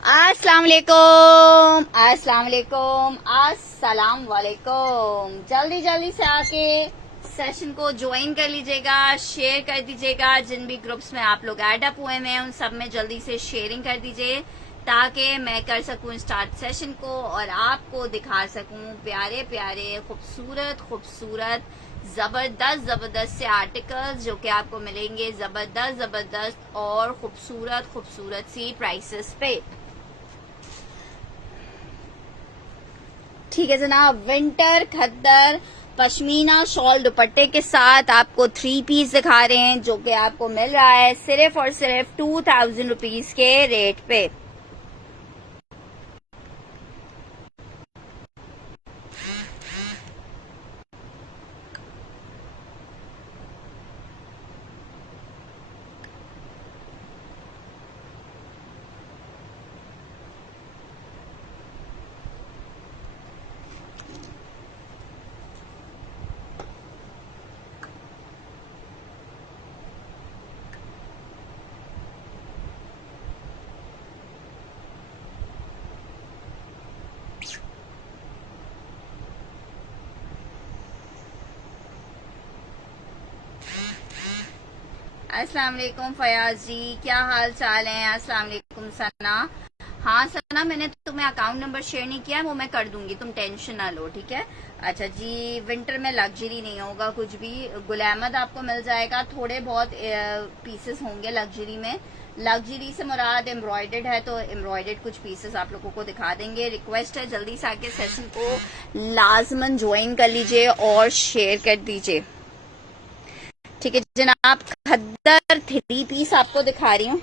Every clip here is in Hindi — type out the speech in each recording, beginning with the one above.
अस्सलाम वालेकुम, अस्सलाम वालेकुम, अस्सलाम वालेकुम। जल्दी जल्दी से आके सेशन को ज्वाइन कर लीजिएगा, शेयर कर दीजिएगा। जिन भी ग्रुप्स में आप लोग ऐड अप हुए हैं उन सब में जल्दी से शेयरिंग कर दीजिए ताकि मैं कर सकूं स्टार्ट सेशन को और आपको दिखा सकूं प्यारे प्यारे खूबसूरत खूबसूरत जबरदस्त जबरदस्त से आर्टिकल्स जो कि आपको मिलेंगे जबरदस्त जबरदस्त और खूबसूरत खूबसूरत सी प्राइसेस पे। ठीक है जनाब, विंटर खद्दर पश्मीना शॉल दुपट्टे के साथ आपको 3 पीस दिखा रहे हैं जो कि आपको मिल रहा है सिर्फ और सिर्फ 2000 रुपीज के रेट पे। अस्सलाम वालेकुम फयाज जी, क्या हाल चाल है? अस्सलाम वालेकुम सना। हाँ सना, मैंने तुम्हें अकाउंट नंबर शेयर नहीं किया, वो मैं कर दूंगी, तुम टेंशन ना लो, ठीक है। अच्छा जी, विंटर में लग्जरी नहीं होगा कुछ भी। गुल अहमद आपको मिल जाएगा, थोड़े बहुत पीसेस होंगे लग्जरी में। लग्जरी से मुराद एम्ब्रॉयडर्ड है तो एम्ब्रॉयडर्ड कुछ पीसेस आप लोगों को दिखा देंगे। रिक्वेस्ट है जल्दी से आके सेशन को लाजमन ज्वाइन कर लीजिए और शेयर कर दीजिए। ठीक है जनाब, खद्दर 3 पीस आपको दिखा रही हूँ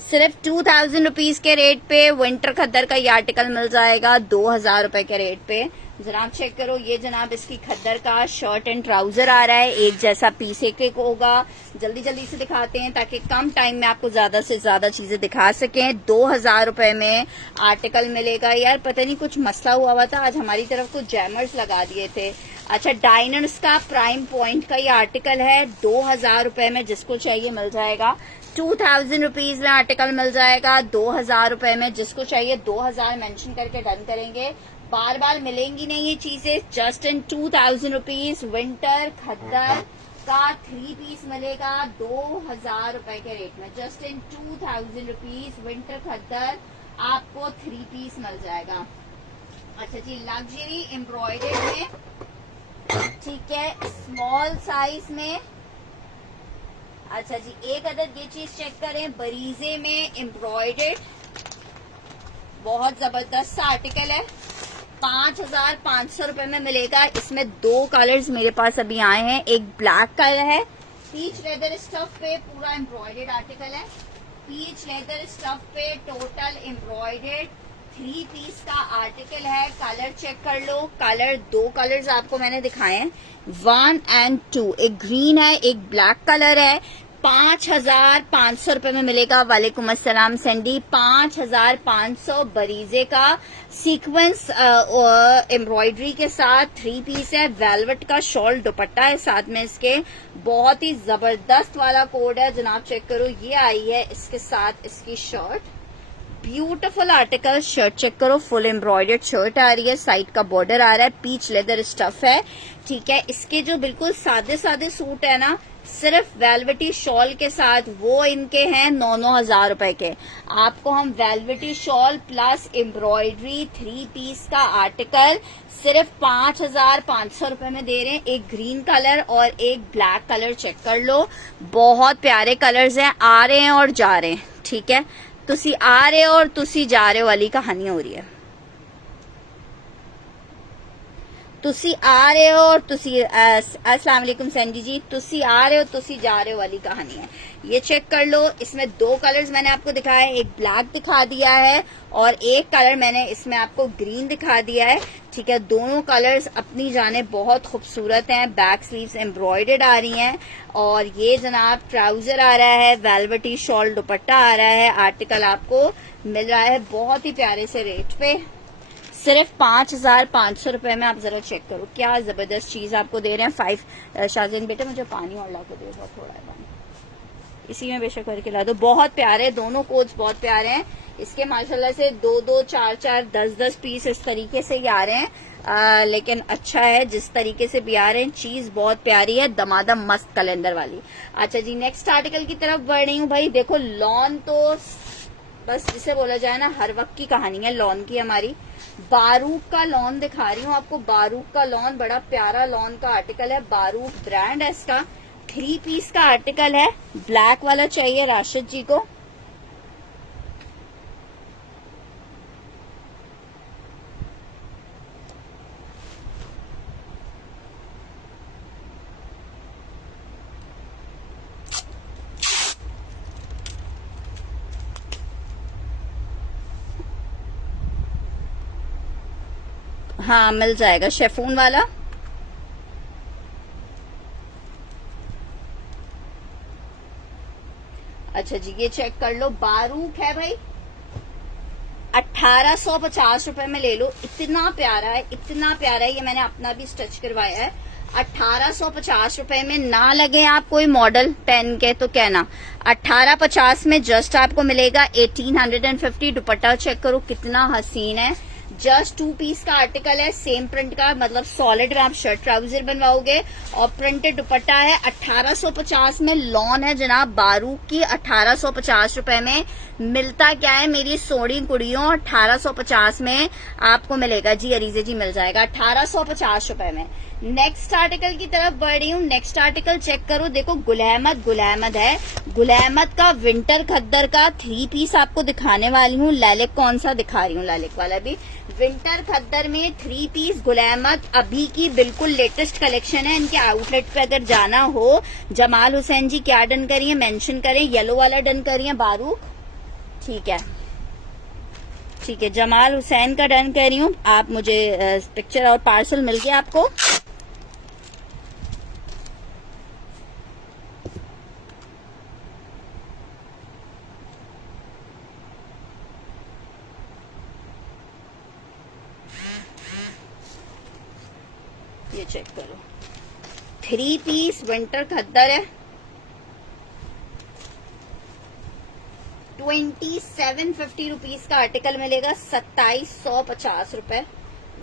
सिर्फ 2000 रुपीज के रेट पे। विंटर खद्दर का ये आर्टिकल मिल जाएगा 2000 रुपए के रेट पे। जनाब चेक करो, ये जनाब इसकी खद्दर का शर्ट एंड ट्राउजर आ रहा है, एक जैसा पीस एक एक होगा। जल्दी जल्दी से दिखाते हैं ताकि कम टाइम में आपको ज्यादा से ज्यादा चीजें दिखा सकें। 2000 रुपए में आर्टिकल मिलेगा। यार पता नहीं कुछ मसला हुआ था, आज हमारी तरफ कुछ जैमर्स लगा दिए थे। अच्छा, डायनर्स का प्राइम पॉइंट का ये आर्टिकल है 2000 रुपए में, जिसको चाहिए मिल जाएगा। 2000 रुपीज में आर्टिकल मिल जाएगा 2000 रुपए में, जिसको चाहिए 2000 मेंशन करके डन करेंगे। बार बार मिलेंगी नहीं ये चीजें, जस्ट इन 2000 रुपीज विंटर खद्दर का 3 पीस मिलेगा 2000 रुपए के रेट में। जस्ट इन 2000 रुपीज विंटर खद्दर आपको 3 पीस मिल जाएगा। अच्छा जी, लग्जरी एम्ब्रॉयडर्ड में, ठीक है, स्मॉल साइज में। अच्छा जी, एक अदद ये चीज चेक करें, बरीजे में एम्ब्रॉयडर्ड, बहुत जबरदस्त सा आर्टिकल है। 5500 रुपए में मिलेगा। इसमें 2 कलर्स मेरे पास अभी आए हैं, एक ब्लैक कलर है, पीच लेदर स्टफ पे पूरा एम्ब्रॉयडर्ड आर्टिकल है। पीच लेदर स्टफ पे टोटल एम्ब्रॉयडर्ड 3 पीस का आर्टिकल है। कलर चेक कर लो, कलर 2 कलर्स आपको मैंने दिखाए हैं, 1 and 2, एक ग्रीन है एक ब्लैक कलर है। 5500 रुपए में मिलेगा। वालेकुम अस्सलाम सैंडी, 5500 बरीजे का सीक्वेंस एम्ब्रॉयडरी के साथ 3 पीस है। वेलवेट का शॉल दुपट्टा है साथ में इसके, बहुत ही जबरदस्त वाला कोड है जनाब। चेक करो, ये आई है इसके साथ इसकी shirt, beautiful article. Shirt check करो, फुल एम्ब्रॉयडर्ड शर्ट आ रही है, साइड का बॉर्डर आ रहा है, पीच लेदर स्टफ है, ठीक है। इसके जो बिल्कुल सादे सादे सूट है ना, सिर्फ वेलवेटी शॉल के साथ, वो इनके हैं 9-9 हजार रुपए के। आपको हम velvety shawl plus embroidery 3 piece का आर्टिकल सिर्फ 5500 रुपए में दे रहे हैं। एक ग्रीन कलर और एक ब्लैक कलर चेक कर लो, बहुत प्यारे कलर्स हैं, आ रहे हैं और जा रहे हैं, ठीक है। तुसी आ रहे हो और तुसी जा रहे हो वाली कहानी हो रही है। तुसी आ रहे हो और तुसी, अस्सलाम वालेकुम सैंडी जी, तुसी आ रहे हो तुसी जा रहे हो वाली कहानी है। ये चेक कर लो, इसमें 2 कलर्स मैंने आपको दिखाया है, एक ब्लैक दिखा दिया है और एक कलर मैंने इसमें आपको ग्रीन दिखा दिया है, ठीक है। दोनों कलर्स अपनी जाने बहुत खूबसूरत हैं। बैक स्लीव्स एम्ब्रॉयडर्ड आ रही हैं और ये जनाब ट्राउजर आ रहा है, वेलवेटी शॉल दुपट्टा आ रहा है। आर्टिकल आपको मिल रहा है बहुत ही प्यारे से रेट पे, सिर्फ 5500 रुपए में। आप जरा चेक करो क्या जबरदस्त चीज आपको दे रहे हैं। 5 शाहजहान बेटे मुझे पानी और ला के दे, बहुत थोड़ा है पानी, इसी में बेशक भर के ला दो। बहुत प्यारे दोनों कोट्स, बहुत प्यारे हैं। इसके माशाल्लाह से 2-2, 4-4, 10-10 पीस इस तरीके से ही आ रहे हैं। लेकिन अच्छा है जिस तरीके से भी आ रहे हैं। चीज बहुत प्यारी है, दमादम मस्त कलेंडर वाली। अच्छा जी, नेक्स्ट आर्टिकल की तरफ बढ़ रही हूँ। भाई देखो, लॉन तो बस जिसे बोला जाए ना, हर वक्त की कहानी है लॉन की हमारी। बारूक का लॉन दिखा रही हूँ आपको। बारूक का लॉन, बड़ा प्यारा लॉन का आर्टिकल है। बारूक ब्रांड है इसका। 3 पीस का आर्टिकल है। ब्लैक वाला चाहिए राशिद जी को। हाँ मिल जाएगा, शेफून वाला। अच्छा जी, ये चेक कर लो। बारूक है भाई, 1850 रुपए में ले लो। इतना प्यारा है, इतना प्यारा है। ये मैंने अपना भी स्टिच करवाया है। 1850 रुपए में ना लगे आप कोई मॉडल पहन के तो कहना। 1850 में जस्ट आपको मिलेगा 1850। दुपट्टा चेक करो कितना हसीन है। जस्ट 2 पीस का आर्टिकल है, सेम प्रिंट का, मतलब सॉलिड में आप शर्ट ट्राउजर बनवाओगे और प्रिंटेड दुपट्टा है। 1850 में लॉन है जनाब बारूक की। 1850 रुपए में मिलता क्या है मेरी सोड़ी कुड़ियों, 1850 में आपको मिलेगा जी। अरीजे जी मिल जाएगा 1850 रुपए में। नेक्स्ट आर्टिकल की तरफ बढ़ रही हूँ। नेक्स्ट आर्टिकल चेक करो। देखो, गुल अहमद है। गुल अहमद का विंटर खद्दर का 3 पीस आपको दिखाने वाली हूँ। लैलिक कौन सा दिखा रही हूँ, लैलिक वाला भी। विंटर खद्दर में 3 पीस गुल अहमद अभी की बिल्कुल लेटेस्ट कलेक्शन है। इनके आउटलेट पे अगर जाना हो, जमाल हुसैन जी क्या डन करिए, मेंशन करें। येलो वाला डन करिए बारूक, ठीक है, ठीक है। जमाल हुसैन का डन कर रही हूँ। आप मुझे पिक्चर और पार्सल मिल गया आपको। ये चेक करो, 3 पीस विंटर खद्दर है। 2750 रुपीज का आर्टिकल मिलेगा। 2750 रुपए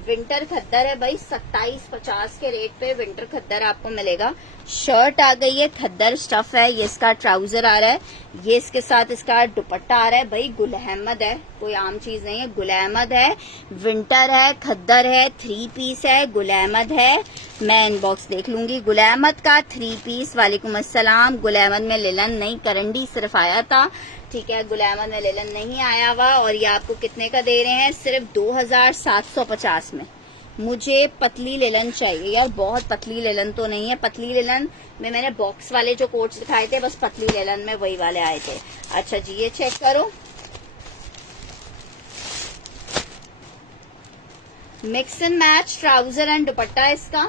विंटर खद्दर है भाई। 2750 के रेट पे विंटर खद्दर आपको मिलेगा। शर्ट आ गई है, खद्दर स्टफ है। ये इसका ट्राउजर आ रहा है, ये इसके साथ इसका दुपट्टा आ रहा है। भाई गुल अहमद है, कोई आम चीज नहीं है। गुल अहमद है, विंटर है, खद्दर है, 3 पीस है। गुल अहमद है, मैं इनबॉक्स देख लूंगी। गुल अहमद का 3 पीस। वालेकुम अस्सलाम। गुल अहमद में लिलन नहीं, करंडी सिर्फ आया था, ठीक है। गुल अहमद में लिलन नहीं आया हुआ। और ये आपको कितने का दे रहे हैं? सिर्फ 2750 में। मुझे पतली लिलन चाहिए यार, बहुत पतली लिलन तो नहीं है। पतली लिलन में मैंने बॉक्स वाले जो कोट्स दिखाए थे, बस पतली लिलन में वही वाले आए थे। अच्छा जी, ये चेक करो, mix and match trouser and दुपट्टा है इसका।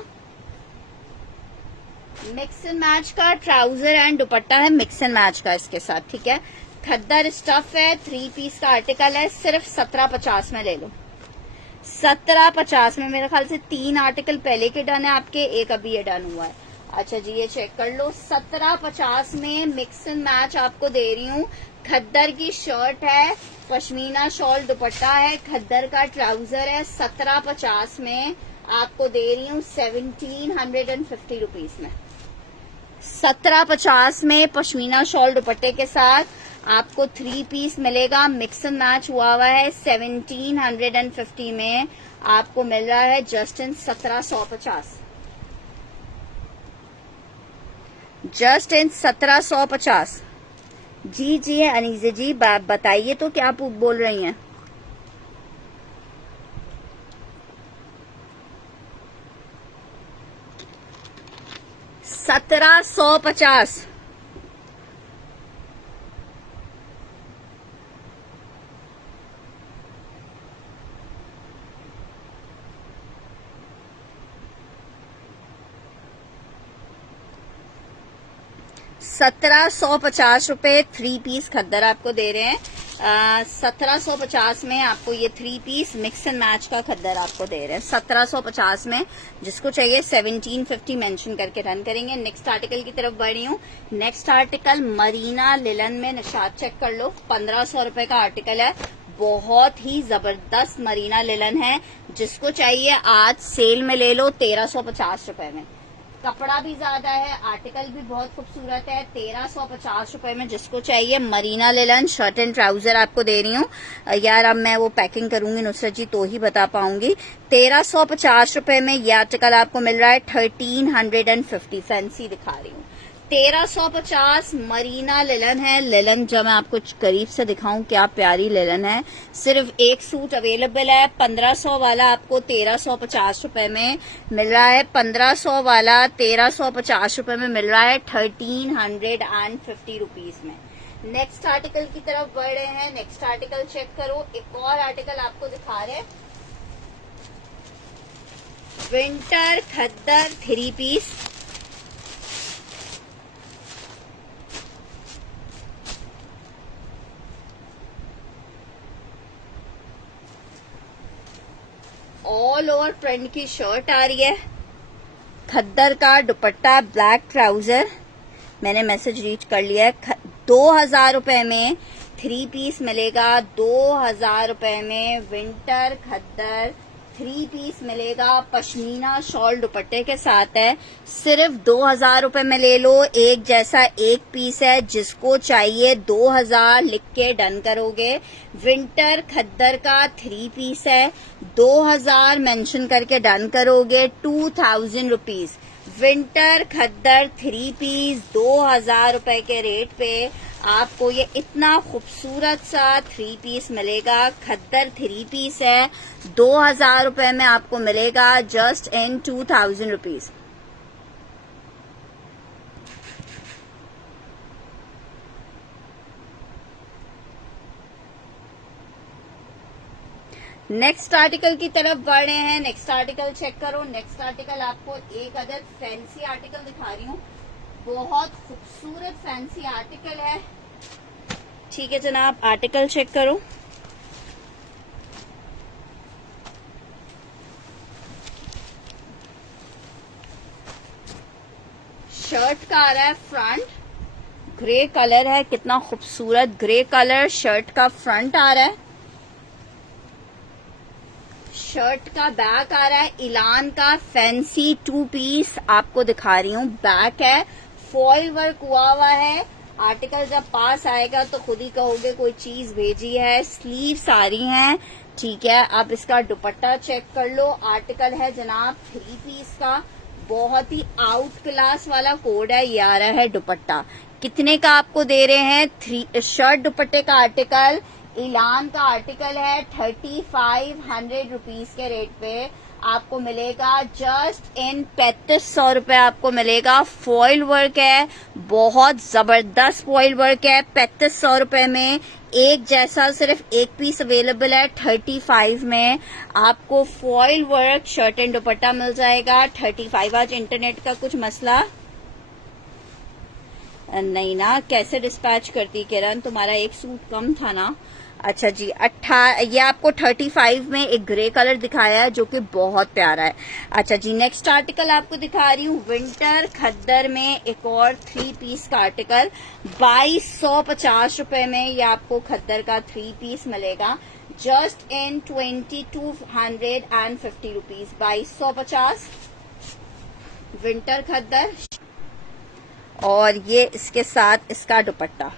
मिक्स एंड मैच का ट्राउजर एंड दुपट्टा है, मिक्स एंड मैच का इसके साथ, ठीक है। खद्दर स्टफ है, 3 पीस का आर्टिकल है। सिर्फ 1750 में ले लो। 1750 में। मेरे ख्याल से 3 आर्टिकल पहले के डन है आपके, एक अभी ये डन हुआ है। अच्छा जी, ये चेक कर लो। 1750 में मिक्स एंड मैच आपको दे रही हूँ। खद्दर की शर्ट है, पश्मीना शॉल दुपट्टा है, खद्दर का ट्राउजर है। 1750 में आपको दे रही हूँ 1750 रुपीज में। 1750 में पश्मीना शॉल दुपट्टे के साथ आपको 3 पीस मिलेगा। मिक्स एंड मैच हुआ हुआ है। 1750 में आपको मिल रहा है जस्ट इन 1750। Just in 1750। जी जी अनीजे जी, बताइए तो क्या बोल रही हैं? $1750। ₹1750 3 पीस खद्दर आपको दे रहे हैं। 1750 में आपको ये 3 पीस मिक्स एंड मैच का खद्दर आपको दे रहे हैं 1750 में। जिसको चाहिए 1750 मेंशन करके रन करेंगे। नेक्स्ट आर्टिकल की तरफ बढ़ रही हूँ। नेक्स्ट आर्टिकल मरीना लिलन में, निशात चेक कर लो, 1500 रुपए का आर्टिकल है। बहुत ही जबरदस्त मरीना लिलन है। जिसको चाहिए आज सेल में ले लो 1350 रुपए में। कपड़ा भी ज्यादा है, आर्टिकल भी बहुत खूबसूरत है। 1350 रुपए में जिसको चाहिए Marina linen shirt and trouser आपको दे रही हूँ यार। अब मैं वो पैकिंग करूंगी नुसरत जी तो ही बता पाऊंगी। 1350 रुपए में ये आर्टिकल आपको मिल रहा है 1350। फैंसी दिखा रही हूँ। 1350 मरीना लिलन है। लिलन जब मैं आपको करीब से दिखाऊं क्या प्यारी लिलन है। सिर्फ एक सूट अवेलेबल है। 1500 वाला आपको 1350 रुपए में मिल रहा है। 1500 वाला 1350 रुपए में मिल रहा है 1350 रुपीज में। नेक्स्ट आर्टिकल की तरफ बढ़ रहे हैं। नेक्स्ट आर्टिकल चेक करो। एक और आर्टिकल आपको दिखा रहे हैं, winter khaddar 3 piece. All over print की शर्ट आ रही है। खद्दर का दुपट्टा, ब्लैक ट्राउजर। मैंने मैसेज रीच कर लिया है। 2000 रुपए में 3 पीस मिलेगा। 2000 रुपए में विंटर खद्दर 3 पीस मिलेगा। पश्मीना शॉल दुपट्टे के साथ है। सिर्फ 2000 रुपए में ले लो। एक जैसा एक पीस है। जिसको चाहिए 2000 लिख के डन करोगे। विंटर खद्दर का 3 पीस है। 2000 मेंशन करके डन करोगे। 2000 रुपीज विंटर खद्दर 3 पीस 2000 रुपए के रेट पे आपको ये इतना खूबसूरत सा 3 पीस मिलेगा। खद्दर 3 पीस है। 2000 रुपए में आपको मिलेगा just in 2000 rupees. Next article की तरफ बढ़ रहे हैं। नेक्स्ट आर्टिकल चेक करो। नेक्स्ट आर्टिकल आपको एक अदद फैंसी आर्टिकल दिखा रही हूँ। बहुत खूबसूरत फैंसी आर्टिकल है। ठीक है जनाब, आर्टिकल चेक करो। शर्ट का आ रहा है फ्रंट, ग्रे कलर है। कितना खूबसूरत ग्रे कलर शर्ट का फ्रंट आ रहा है। शर्ट का बैक आ रहा है इलान का फैंसी 2 पीस आपको दिखा रही हूँ। बैक है, फॉइल वर्क हुआ है। आर्टिकल जब पास आएगा तो खुद ही कहोगे कोई चीज भेजी है। स्लीव्स आ रही हैं। ठीक है, अब इसका दुपट्टा चेक कर लो। आर्टिकल है जनाब 3 पीस का। बहुत ही आउट क्लास वाला कोड है। ये आ रहा है दुपट्टा। कितने का आपको दे रहे हैं? 3 शर्ट दुपट्टे का आर्टिकल इलान का आर्टिकल है 3500 रुपीज के रेट पे आपको मिलेगा जस्ट इन 3500 रुपए आपको मिलेगा। फॉइल वर्क है, बहुत जबरदस्त फॉइल वर्क है। 3500 रुपए में एक जैसा सिर्फ एक पीस अवेलेबल है। 35 में आपको foil work shirt and dupatta मिल जाएगा। 35। आज इंटरनेट का कुछ मसला नहीं ना, कैसे डिस्पैच करती किरण? तुम्हारा एक सूट कम था ना। अच्छा जी, ये आपको 35 में एक ग्रे कलर दिखाया है जो कि बहुत प्यारा है। अच्छा जी, नेक्स्ट आर्टिकल आपको दिखा रही हूँ विंटर खद्दर में एक और 3 पीस का आर्टिकल 2250 रुपए में। ये आपको खद्दर का 3 पीस मिलेगा जस्ट इन 2250 रुपीज। 2250 विंटर खद्दर। और ये इसके साथ इसका दुपट्टा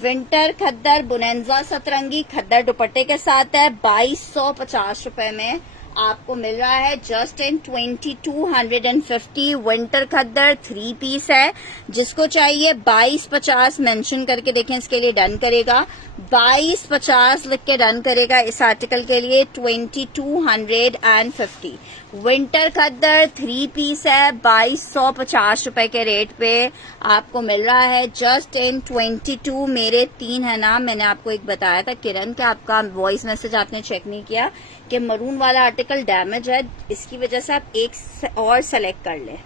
विंटर खद्दर बुनेंजा सतरंगी खद्दर दुपट्टे के साथ है। 2250 रुपए में आपको मिल रहा है just in 2250। Winter khaddar 3 piece है। जिसको चाहिए 2250 मेंशन करके देखें, इसके लिए डन करेगा। 2250 लिख के डन करेगा इस आर्टिकल के लिए। 2250 विंटर खद्दर 3 पीस है। 2250 रुपए के रेट पे आपको मिल रहा है जस्ट इन 22। मेरे 3 है ना, मैंने आपको एक बताया था किरण कि आपका वॉइस मैसेज आपने चेक नहीं किया कि मरून वाला आर्टिकल डैमेज है, इसकी वजह से आप एक और सेलेक्ट कर ले।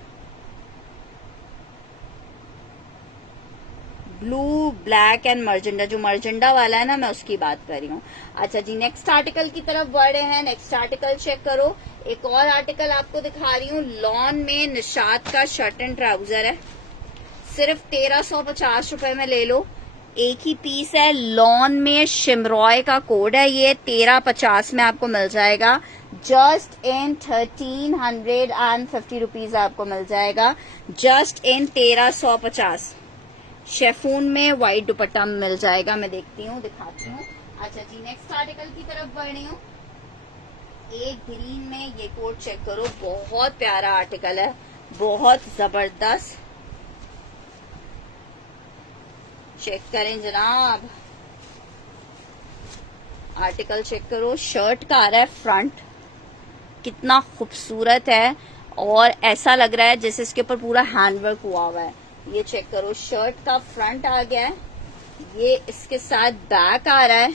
ब्लू ब्लैक एंड मर्जेंडा, जो मर्जेंडा वाला है ना, मैं उसकी बात कर रही हूँ। अच्छा जी, नेक्स्ट आर्टिकल की तरफ बढ़ रहे हैं। नेक्स्ट आर्टिकल चेक करो। एक और आर्टिकल आपको दिखा रही हूँ। लॉन में निशात का शर्ट एंड ट्राउजर है, सिर्फ 1350 रुपए में ले लो। एक ही पीस है। लॉन में शिमरॉय का कोड है, ये 1350 में आपको मिल जाएगा। जस्ट इन 1350 रुपीज आपको मिल जाएगा, जस्ट इन 1350। शेफून में व्हाइट दुपट्टा मिल जाएगा। मैं देखती हूँ, दिखाती हूँ। अच्छा जी, नेक्स्ट आर्टिकल की तरफ बढ़ रही हूँ। एक ग्रीन में ये कोट चेक करो, बहुत प्यारा आर्टिकल है, बहुत जबरदस्त। चेक करें जनाब, आर्टिकल चेक करो। शर्ट का आ रहा है फ्रंट, कितना खूबसूरत है, और ऐसा लग रहा है जैसे इसके ऊपर पूरा हैंडवर्क हुआ हुआ है। ये चेक करो, शर्ट का फ्रंट आ गया है, ये इसके साथ बैक आ रहा है।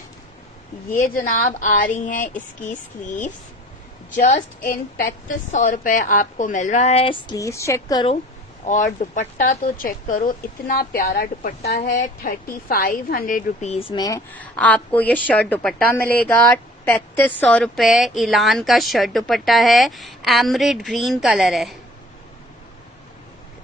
ये जनाब आ रही हैं इसकी स्लीव्स, जस्ट इन 3500 रुपए आपको मिल रहा है। स्लीव्स चेक करो, और दुपट्टा तो चेक करो, इतना प्यारा दुपट्टा है। 3500 रुपीज में आपको ये शर्ट दुपट्टा मिलेगा। 3500 रुपए इलान का शर्ट दुपट्टा है, एमरिड ग्रीन कलर है।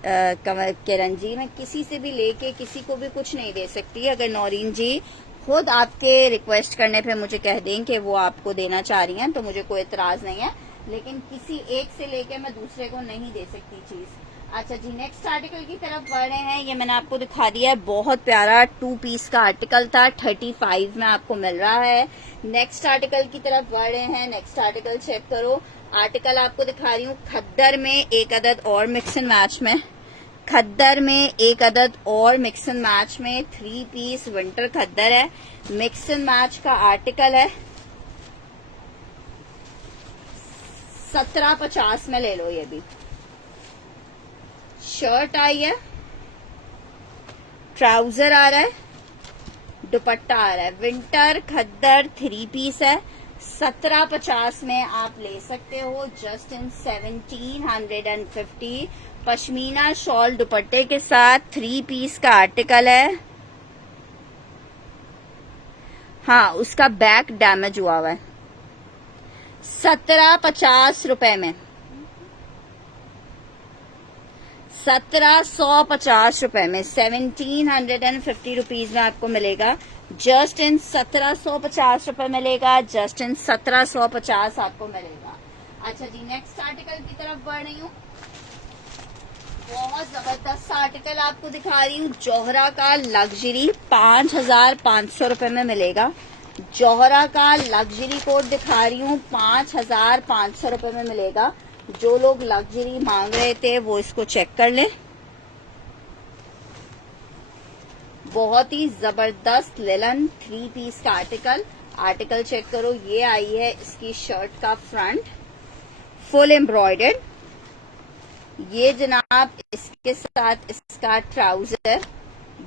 किरण जी, मैं किसी से भी लेके किसी को भी कुछ नहीं दे सकती। अगर नौरीन जी खुद आपके रिक्वेस्ट करने पे मुझे कह दें कि वो आपको देना चाह रही हैं, तो मुझे कोई एतराज नहीं है, लेकिन किसी एक से लेके मैं दूसरे को नहीं दे सकती चीज। अच्छा जी, नेक्स्ट आर्टिकल की तरफ बढ़ रहे हैं। ये मैंने आपको दिखा दिया है, बहुत प्यारा 2 पीस का आर्टिकल था, 35 में आपको मिल रहा है। नेक्स्ट आर्टिकल की तरफ बढ़ रहे हैं। नेक्स्ट आर्टिकल चेक करो। आर्टिकल आपको दिखा रही हूँ खद्दर में एक अदद और मिक्स एंड मैच में, खद्दर में एक अदद और मिक्स एंड मैच में 3 पीस विंटर खद्दर है, मिक्स एंड मैच का आर्टिकल है। 1750 में ले लो। ये भी शर्ट आई है, ट्राउजर आ रहा है, दुपट्टा आ रहा है। विंटर खद्दर 3 पीस है, 1750 में आप ले सकते हो, जस्ट इन 1750। पश्मीना शॉल दुपट्टे के साथ 3 पीस का आर्टिकल है। हाँ, उसका बैक डैमेज हुआ हुआ है। 1750 रुपए में, 1750 रुपए में, 1750 रुपीज में आपको मिलेगा, जस्ट इन 1750 रुपए मिलेगा, जस्ट इन 1750 आपको मिलेगा। अच्छा जी, नेक्स्ट आर्टिकल की तरफ बढ़ रही हूँ। बहुत जबरदस्त आर्टिकल आपको दिखा रही हूँ। जोहरा का लग्जरी 5500 रुपए में मिलेगा। जोहरा का लग्जरी कोट दिखा रही हूँ, 5500 रुपए में मिलेगा। जो लोग लग्जरी मांग रहे थे वो इसको चेक कर लें। बहुत ही जबरदस्त लिलन 3 पीस का आर्टिकल चेक करो। ये आई है इसकी शर्ट का फ्रंट, फुल एम्ब्रॉयडर्ड। ये जनाब इसके साथ इसका ट्राउजर,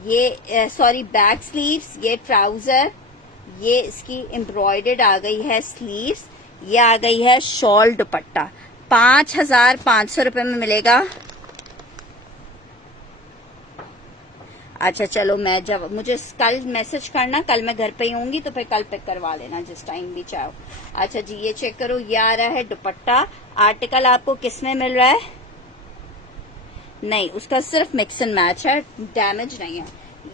ये सॉरी बैक स्लीव्स, ये ट्राउजर, ये इसकी एम्ब्रॉयडर्ड आ गई है स्लीव्स, ये आ गई है शॉल दुपट्टा। 5500 रुपए में मिलेगा। अच्छा चलो, मैं जब मुझे कल मैसेज करना, कल मैं घर पे ही होंगी तो फिर कल पिक करवा लेना जिस टाइम भी चाहो। अच्छा जी, ये चेक करो, ये आ रहा है दुपट्टा। आर्टिकल आपको किस में मिल रहा है? नहीं, उसका सिर्फ मिक्स एंड मैच है, डैमेज नहीं है।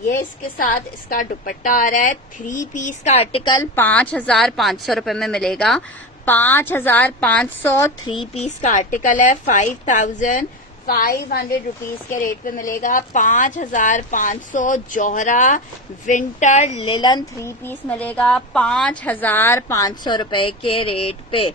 ये इसके साथ इसका दुपट्टा आ रहा है। 3 पीस का आर्टिकल 5500 रुपए में मिलेगा। 5500 3 पीस का आर्टिकल है। 5500 रुपीज के रेट पे मिलेगा। 5500 जोहरा विंटर लिलन 3 पीस मिलेगा 5500 रुपए के रेट पे।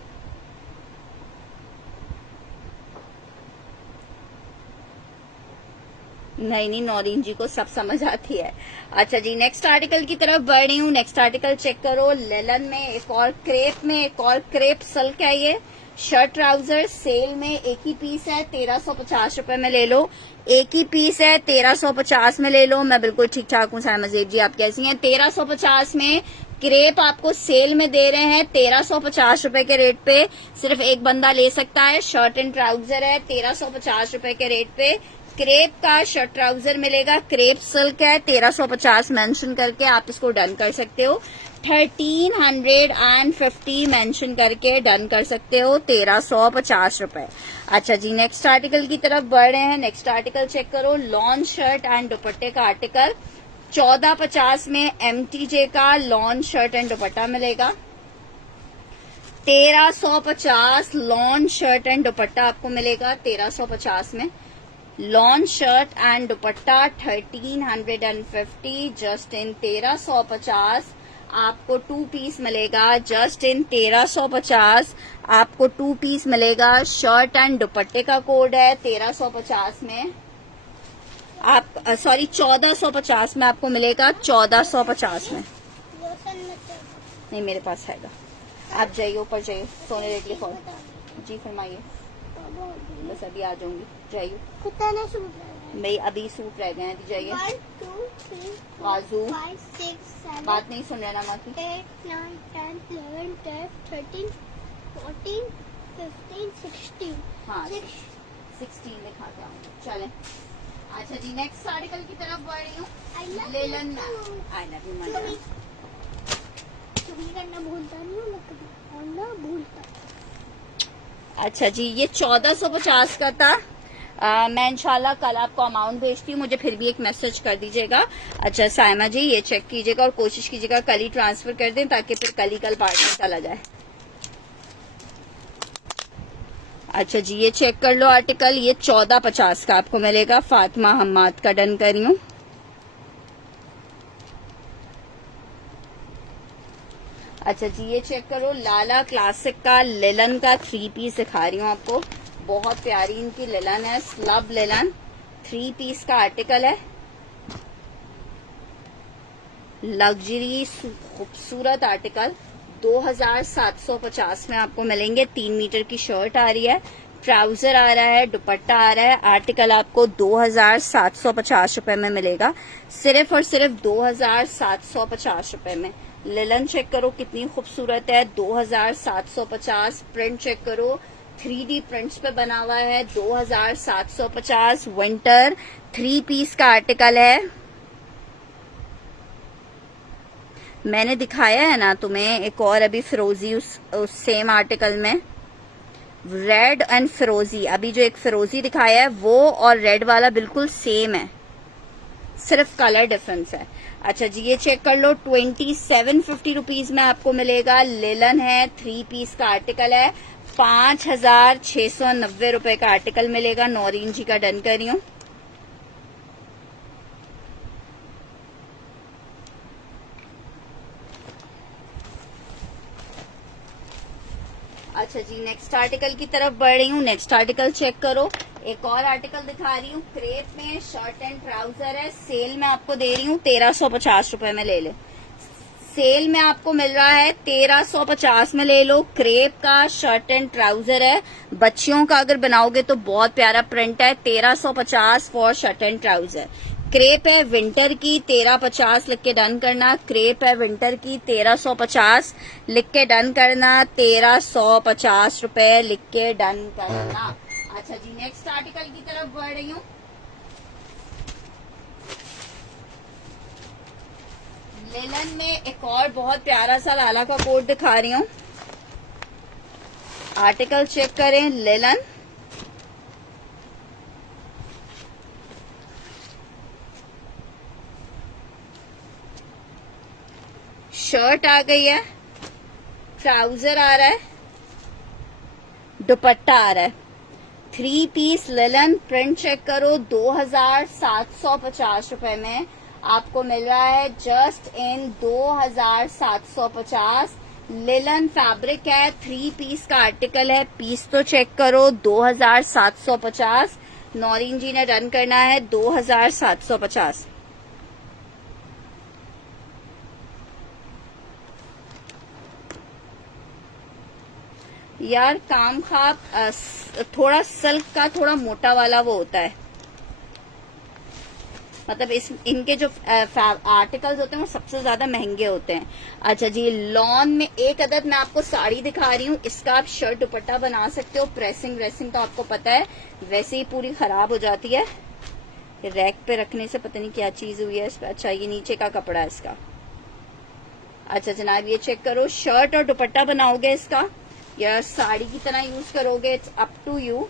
नहीं, नौरीन जी को सब समझ आती है। अच्छा जी, नेक्स्ट आर्टिकल की तरफ बढ़ रही हूँ। नेक्स्ट आर्टिकल चेक करो। लेलन में एक और क्रेप में एक और क्रेप सिल्क है। ये शर्ट ट्राउजर सेल में एक ही पीस है, 1350 रुपए में ले लो। एक ही पीस है, 1350 में ले लो। मैं बिल्कुल ठीक ठाक हूँ सामजीब जी, आप कैसी हैं? 1350 में क्रेप आपको सेल में दे रहे हैं 1350 रुपए के रेट पे। सिर्फ एक बंदा ले सकता है। शर्ट एंड ट्राउजर है 1350 रुपए के रेट पे। क्रेप का शर्ट ट्राउजर मिलेगा, क्रेप सिल्क है, 1350 मेंशन करके आप इसको डन कर सकते हो। 1350 मेंशन करके डन कर सकते हो, 1350 रुपए। अच्छा जी, नेक्स्ट आर्टिकल की तरफ बढ़ रहे हैं। नेक्स्ट आर्टिकल चेक करो, लॉन शर्ट एंड दुपट्टे का आर्टिकल 1450 में MTJ का लॉन शर्ट एंड दुपट्टा मिलेगा। 1350 लॉन शर्ट एंड दुपट्टा आपको मिलेगा 1350 में। Lawn shirt and dupatta 1350 just in 1350 आपको 2 पीस मिलेगा। जस्ट इन 1350 आपको 2 पीस मिलेगा। शर्ट एंड दुपट्टे का कोड है 1350 में आप 1450 में आपको मिलेगा। 1450 में नहीं, मेरे पास है। आप जाइए ऊपर जाइए, सोने रेट के फॉर जी फरमाइए। बस अभी आ जाऊंगी, जाइए। कितने सूट भाई अभी सूट रह गए हैं, जाइए। 1 2 3 बाजू 5 6 7 बात नहीं सुन रहे ना माँ की। 8 9 10 11 12 13 14 15 16 हाँ 16 दिखा के आऊंगी, चले। अच्छा जी, नेक्स्ट आर्टिकल की तरफ बढ़ रही हूँ। लेलन आई लव यू मैडम। चुगली करना भूलता नहीं हूँ मैं कभी, और ना भूलता। अच्छा जी, ये 1450 का था। मैं इंशाल्लाह कल आपको अमाउंट भेजती हूँ, मुझे फिर भी एक मैसेज कर दीजिएगा। अच्छा साइमा जी, ये चेक कीजिएगा और कोशिश कीजिएगा कल ही ट्रांसफर कर दें ताकि फिर कल पार्सल चला जाए। अच्छा जी, ये चेक कर लो आर्टिकल, ये 1450 का आपको मिलेगा। फातिमा हम्माद का डन कर रही हूँ। अच्छा जी, ये चेक करो, लाला क्लासिक का लेलन का 3 पीस दिखा रही हूँ आपको। बहुत प्यारी इनकी लेलन है, स्लब लेलन 3 पीस का आर्टिकल है। लग्जरी खूबसूरत आर्टिकल 2750 में आपको मिलेंगे। 3 मीटर की शर्ट आ रही है, ट्राउजर आ रहा है, दुपट्टा आ रहा है। आर्टिकल आपको 2750 रुपए में मिलेगा, सिर्फ और सिर्फ 2750 रुपए में। लेलन चेक करो कितनी खूबसूरत है, 2750। प्रिंट चेक करो, 3D प्रिंट्स पे बना हुआ है, 2750। विंटर 3 पीस का आर्टिकल है। मैंने दिखाया है ना तुम्हें एक और अभी फिरोजी उस सेम आर्टिकल में, रेड एंड फिरोजी। अभी जो एक फिरोजी दिखाया है वो और रेड वाला बिल्कुल सेम है, सिर्फ कलर डिफरेंस है। अच्छा जी, ये चेक कर लो, 2750 रुपीज में आपको मिलेगा। लेलन है, 3 पीस का आर्टिकल है, 5690 रुपए का आर्टिकल मिलेगा। नौरीन जी का डन कर रही हूँ। अच्छा जी, नेक्स्ट आर्टिकल की तरफ बढ़ रही हूँ। नेक्स्ट आर्टिकल चेक करो, एक और आर्टिकल दिखा रही हूँ। क्रेप में शर्ट एंड ट्राउजर है, सेल में आपको दे रही हूँ 1350 रुपए में ले ले। सेल में आपको मिल रहा है 1350 में ले लो। क्रेप का शर्ट एंड ट्राउजर है, बच्चियों का अगर बनाओगे तो बहुत प्यारा प्रिंट है। 1350 for shirt and trouser. Crepe है विंटर की, 1350 लिख के डन करना। क्रेप है विंटर की, 1350 लिख के डन करना। 1350 रुपए लिख के डन करना। अच्छा जी, नेक्स्ट आर्टिकल की तरफ बढ़ रही हूँ। लेलन में एक और बहुत प्यारा सा लाला का कोट दिखा रही हूँ। आर्टिकल चेक करें, लेलन शर्ट आ गई है, ट्राउजर आ रहा है, दुपट्टा आ रहा है। 3 पीस लेलन प्रिंट चेक करो, 2750 रुपए में आपको मिल रहा है। जस्ट इन 2750। लेलन फैब्रिक है, 3 पीस का आर्टिकल है। पीस तो चेक करो, 2750। नौरीन जी ने रन करना है 2750। यार काम खाब थोड़ा सिल्क का थोड़ा मोटा वाला वो होता है, मतलब इनके जो आर्टिकल्स होते हैं वो सबसे ज्यादा महंगे होते हैं। अच्छा जी, लॉन में एक अदद मैं आपको साड़ी दिखा रही हूँ। इसका आप शर्ट दुपट्टा बना सकते हो। प्रेसिंग व्रेसिंग तो आपको पता है, वैसे ही पूरी खराब हो जाती है। रैक पे रखने से पता नहीं क्या चीज हुई है इस पे। अच्छा ये नीचे का कपड़ा है इसका। अच्छा जनाब ये चेक करो, शर्ट और दुपट्टा बनाओगे इसका या साड़ी की तरह यूज करोगे, इट्स अप टू यू।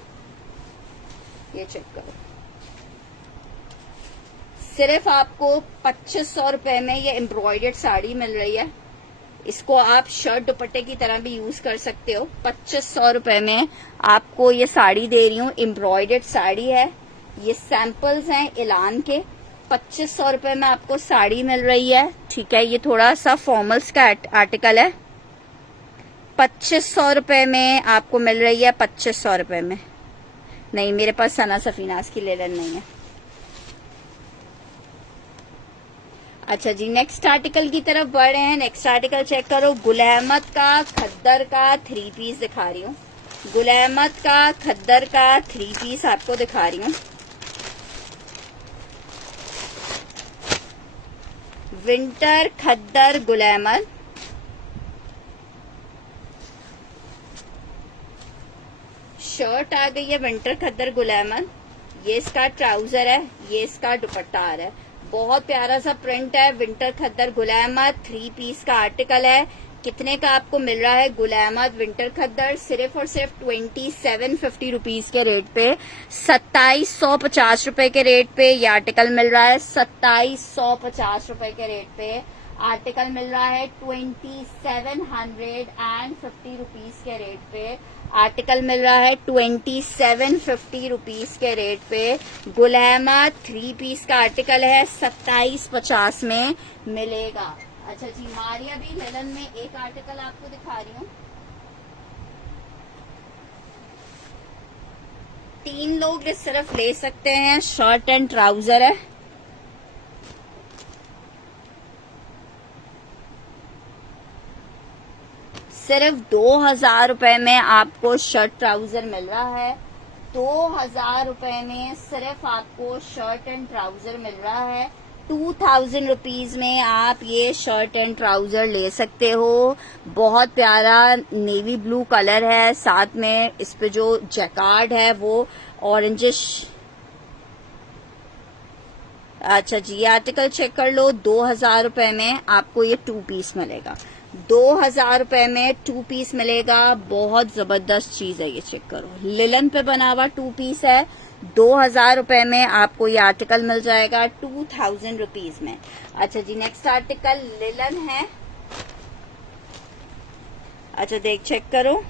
ये चेक करो, सिर्फ आपको 2500 रुपए में ये एम्ब्रॉयडर्ड साड़ी मिल रही है। इसको आप शर्ट दुपट्टे की तरह भी यूज कर सकते हो। 2500 रुपए में आपको ये साड़ी दे रही हूँ, एम्ब्रॉयडर्ड साड़ी है। ये सैंपल्स हैं एलान के। 2500 रुपए में आपको साड़ी मिल रही है, ठीक है। ये थोड़ा सा फॉर्मल्स का आर्टिकल है। 2500 रुपए में आपको मिल रही है। 2500 रुपए में नहीं, मेरे पास सना सफीनास की लेलन नहीं है। अच्छा जी नेक्स्ट आर्टिकल की तरफ बढ़ रहे हैं। नेक्स्ट आर्टिकल चेक करो, गुल अहमद का खद्दर का 3 पीस दिखा रही हूँ। गुल अहमद का खद्दर का 3 पीस आपको दिखा रही हूँ। विंटर खद्दर गुल अहमद, शर्ट आ गई है विंटर खद्दर गुल अहमद। ये इसका ट्राउजर है, ये इसका दुपट्टा आ रहा है। बहुत प्यारा सा प्रिंट है। विंटर खद्दर गुल अहमद 3 पीस का आर्टिकल है। कितने का आपको मिल रहा है गुल अहमद विंटर खद्दर? सिर्फ और सिर्फ 2750 रुपीज के रेट पे, 2750 रुपए के रेट पे ये आर्टिकल मिल रहा है। 2750 रुपए के रेट पे आर्टिकल मिल रहा है। 2750 रुपीज के रेट पे आर्टिकल मिल रहा है। 2750 रुपीज के रेट पे गुल अहमद 3 पीस का आर्टिकल है। 2750 में मिलेगा। अच्छा जी मारिया भी लेलन में एक आर्टिकल आपको दिखा रही हूँ। 3 लोग इस सिर्फ ले सकते हैं। शर्ट एंड ट्राउजर है। सिर्फ 2000 रुपए में आपको शर्ट ट्राउजर मिल रहा है। 2000 रुपए में सिर्फ आपको शर्ट एंड ट्राउजर मिल रहा है। 2000 रुपीज में आप ये शर्ट एंड ट्राउजर ले सकते हो। बहुत प्यारा नेवी ब्लू कलर है, साथ में इस पे जो जैकार्ड है वो ऑरेंजिश। अच्छा जी ये आर्टिकल चेक कर लो। 2000 रुपए में आपको ये 2 पीस मिलेगा। 2000 रुपए में 2 पीस मिलेगा। बहुत जबरदस्त चीज है, ये चेक करो। लिलन पे बना हुआ 2 पीस है। 2000 रुपए में आपको ये आर्टिकल मिल जाएगा 2000 रुपीज में। अच्छा जी नेक्स्ट आर्टिकल लिलन है। अच्छा देख चेक करो,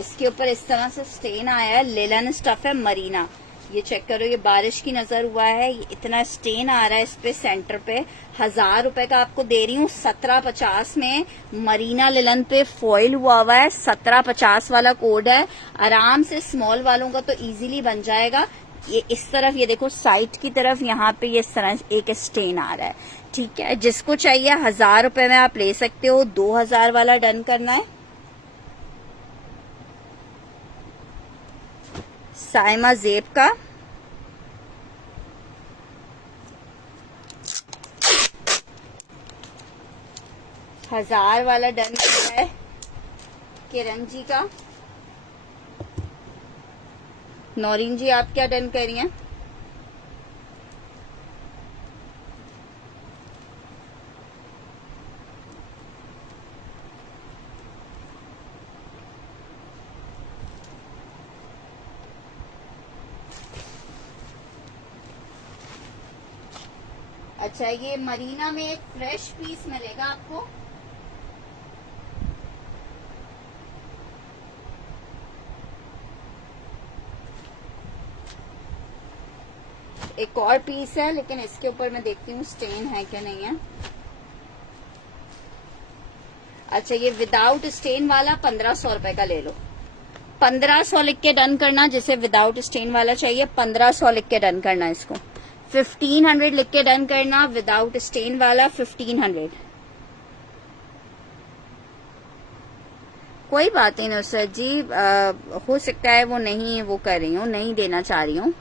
इसके ऊपर इस तरह से स्टेन आया है। लिलन स्टफ है, मरीना। ये चेक करो, ये बारिश की नजर हुआ है, ये इतना स्टेन आ रहा है इस पे सेंटर पे। 1000 रुपए का आपको दे रही हूँ। 1750 में मरीना लिलन पे फॉइल हुआ है। 1750 वाला कोड है। आराम से स्मॉल वालों का तो इजीली बन जाएगा। ये इस तरफ ये देखो साइड की तरफ यहाँ पे ये इस तरह एक स्टेन आ रहा है, ठीक है। जिसको चाहिए 1000 रुपए में आप ले सकते हो। 2000 वाला डन करना है। साइमा जेब का हजार वाला डन किया है। किरण जी का। नौरीन जी आप क्या डन कर रही हैं? अच्छा ये मरीना में एक फ्रेश पीस मिलेगा आपको। एक और पीस है, लेकिन इसके ऊपर मैं देखती हूँ स्टेन है क्या नहीं है। अच्छा ये विदाउट स्टेन वाला 1500 रुपए का ले लो। 1500 लिख के डन करना। जिसे विदाउट स्टेन वाला चाहिए 1500 लिख के डन करना। इसको 1500 लिख के डन करना। विदाउट स्टेन वाला 1500। कोई बात नहीं नुसरत जी, हो सकता है वो नहीं वो कर रही हूँ, नहीं देना चाह रही हूँ।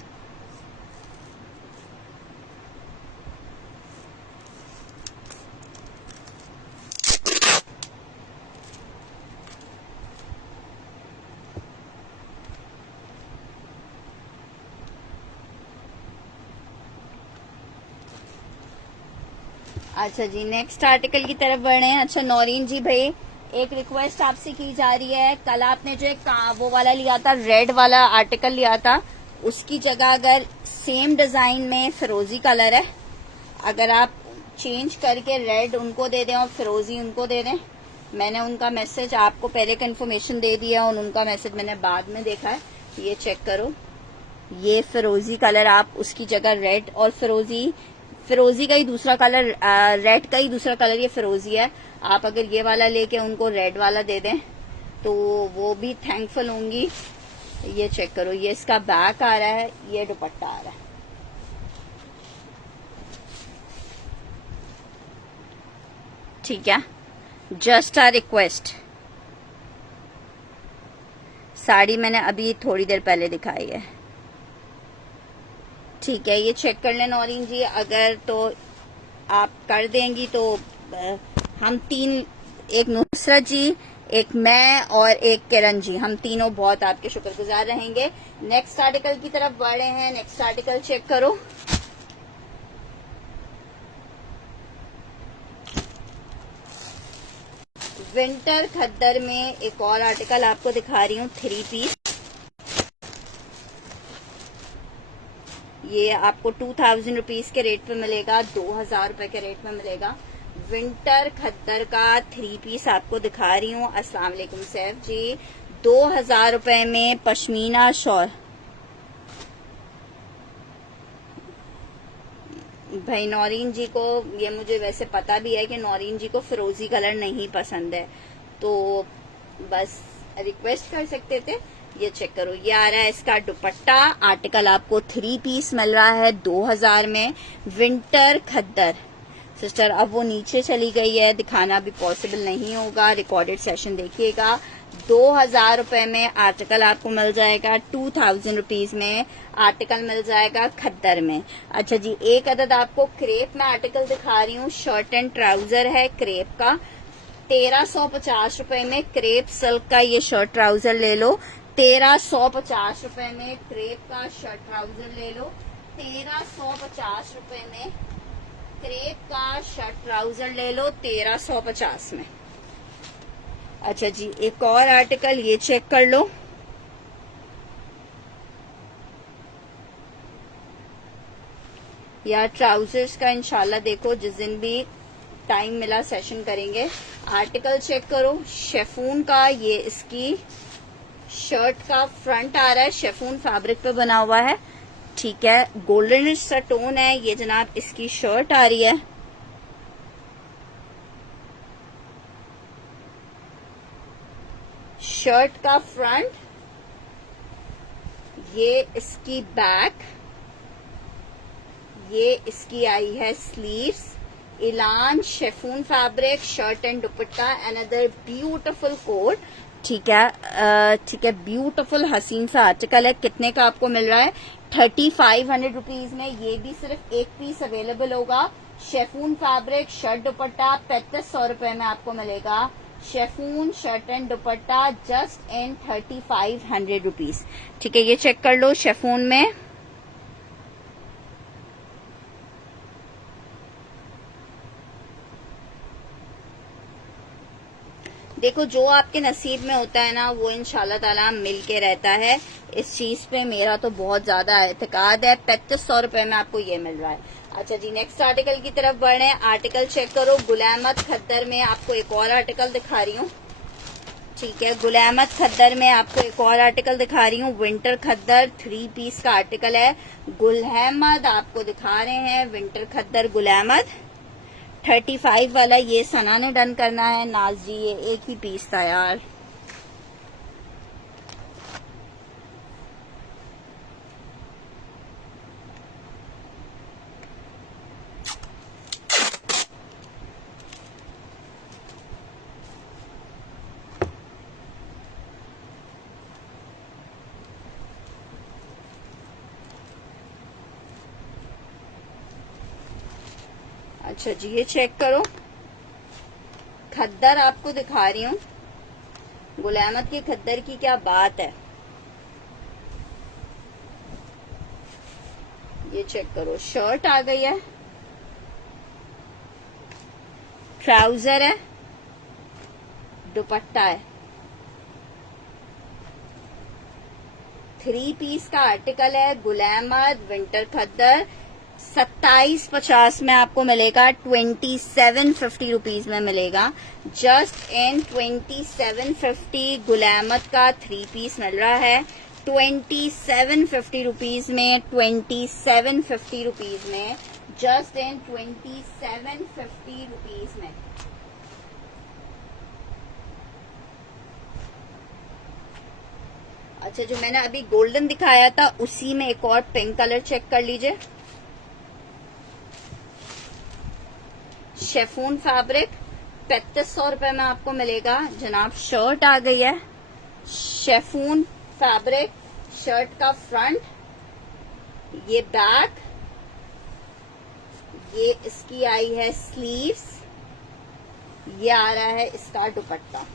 अच्छा जी, नेक्स्ट आर्टिकल की तरफ बढ़े हैं। अच्छा नौरीन जी भाई, एक रिक्वेस्ट आपसे की जा रही है, कल आपने जो एक वो वाला लिया था, रेड वाला आर्टिकल लिया था, उसकी जगह अगर सेम डिजाइन में फिरोजी कलर है, अगर आप चेंज करके रेड उनको दे दें और फिरोजी उनको दे दें। मैंने उनका मैसेज आपको पहले का इन्फॉर्मेशन दे दिया और उनका मैसेज मैंने बाद में देखा है। ये चेक करो, ये फिरोजी कलर आप उसकी जगह रेड, और फिरोजी का ही दूसरा कलर, रेड का ही दूसरा कलर ये फिरोजी है। आप अगर ये वाला लेके उनको रेड वाला दे दें तो वो भी थैंकफुल होंगी। ये चेक करो, ये इसका बैक आ रहा है, ये दुपट्टा आ रहा है। ठीक है, जस्ट अ रिक्वेस्ट। साड़ी मैंने अभी थोड़ी देर पहले दिखाई है। ठीक है, ये चेक कर लें नौरीन जी, अगर तो आप कर देंगी तो हम तीन, एक नुसरत जी, एक मैं और एक किरण जी, हम तीनों बहुत आपके शुक्रगुजार रहेंगे। नेक्स्ट आर्टिकल की तरफ बढ़ रहे हैं। नेक्स्ट आर्टिकल चेक करो, विंटर खद्दर में एक और आर्टिकल आपको दिखा रही हूँ, 3 पीस। ये आपको 2000 रुपीज के रेट पे मिलेगा, 2000 रुपए के रेट में मिलेगा। विंटर खद्दर का 3 पीस आपको दिखा रही हूँ। अस्सलाम वालेकुम सैफ जी, 2000 रुपए में पश्मीना शॉल। भाई नौरीन जी को, ये मुझे वैसे पता भी है कि नौरीन जी को फिरोजी कलर नहीं पसंद है, तो बस रिक्वेस्ट कर सकते थे। ये चेक करो, ये आ रहा है इसका दुपट्टा। आर्टिकल आपको 3 पीस मिल रहा है 2000 में, विंटर खद्दर। सिस्टर अब वो नीचे चली गई है, दिखाना भी पॉसिबल नहीं होगा, रिकॉर्डेड सेशन देखिएगा। 2000 रुपए में आर्टिकल आपको मिल जाएगा, 2000 रुपीज में आर्टिकल मिल जाएगा खद्दर में। अच्छा जी, एक अदद आपको क्रेप में आर्टिकल दिखा रही हूँ, शर्ट एंड ट्राउजर है क्रेप का, 1350 रुपए में क्रेप सिल्क का ये शर्ट ट्राउजर ले लो। 1350 रुपए में क्रेप का शर्ट ट्राउजर ले लो। 1350 रुपए में क्रेप का शर्ट ट्राउजर ले लो, 1350 में। अच्छा जी, एक और आर्टिकल ये चेक कर लो, यार ट्राउजर्स का इंशाल्लाह देखो जिस दिन भी टाइम मिला सेशन करेंगे। आर्टिकल चेक करो, शेफून का, ये इसकी शर्ट का फ्रंट आ रहा है, शेफून फैब्रिक पे बना हुआ है। ठीक है, गोल्डन सा टोन है, ये जनाब इसकी शर्ट आ रही है। शर्ट का फ्रंट, ये इसकी बैक, ये इसकी आई है स्लीव्स। इलान chiffon fabric, shirt and dupatta, another beautiful coat. ठीक है, ठीक है, ब्यूटीफुल हसीन सा आर्टिकल है। कितने का आपको मिल रहा है? 3500 रुपीज में। ये भी सिर्फ एक पीस अवेलेबल होगा। शेफून फैब्रिक, शर्ट दुपट्टा 3500 रुपए में आपको मिलेगा। Chiffon shirt and dupatta just in 3500 rupees. ठीक है, ये चेक कर लो शेफून में। देखो, जो आपके नसीब में होता है ना, वो इंशाल्लाह ताला मिल के रहता है। इस चीज पे मेरा तो बहुत ज्यादा एतकाद है। 3500 रुपए में आपको ये मिल रहा है। अच्छा जी, नेक्स्ट आर्टिकल की तरफ बढ़े। आर्टिकल चेक करो, गुलामत खद्दर में आपको एक और आर्टिकल दिखा रही हूँ। ठीक है, गुलामत खद्दर में आपको एक और आर्टिकल दिखा रही हूँ। विंटर खद्दर 3 पीस का आर्टिकल है। गुलहमद आपको दिखा रहे हैं, विंटर खद्दर गुलामत 35 वाला। ये सना ने डन करना है, नाज जी ये एक ही पीस था यार। अच्छा जी, ये चेक करो, खद्दर आपको दिखा रही हूँ। गुलामत की खद्दर की क्या बात है। ये चेक करो, शर्ट आ गई है। ट्राउजर है, दुपट्टा है। 3 पीस का आर्टिकल है, गुलैमद विंटर खद्दर। 2750 में आपको मिलेगा, 2750 रुपीज में मिलेगा। जस्ट इन 2750 गुलैमद का 3 पीस मिल रहा है 2750 रुपीज में, 2750 रुपीज में, जस्ट इन 2750 रुपीज में। अच्छा, जो मैंने अभी गोल्डन दिखाया था उसी में एक और पिंक कलर चेक कर लीजिए। शेफून फैब्रिक 3500 रुपए में आपको मिलेगा जनाब। शर्ट आ गई है, शेफून फैब्रिक, शर्ट का फ्रंट, ये बैक, ये इसकी आई है स्लीव्स, ये आ रहा है इसका दुपट्टा।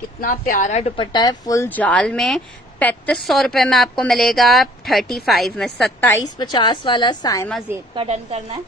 कितना प्यारा दुपट्टा है, फुल जाल में। 3500 रुपए में आपको मिलेगा 35 में। 2750 वाला साइमा जेब का डन करना है।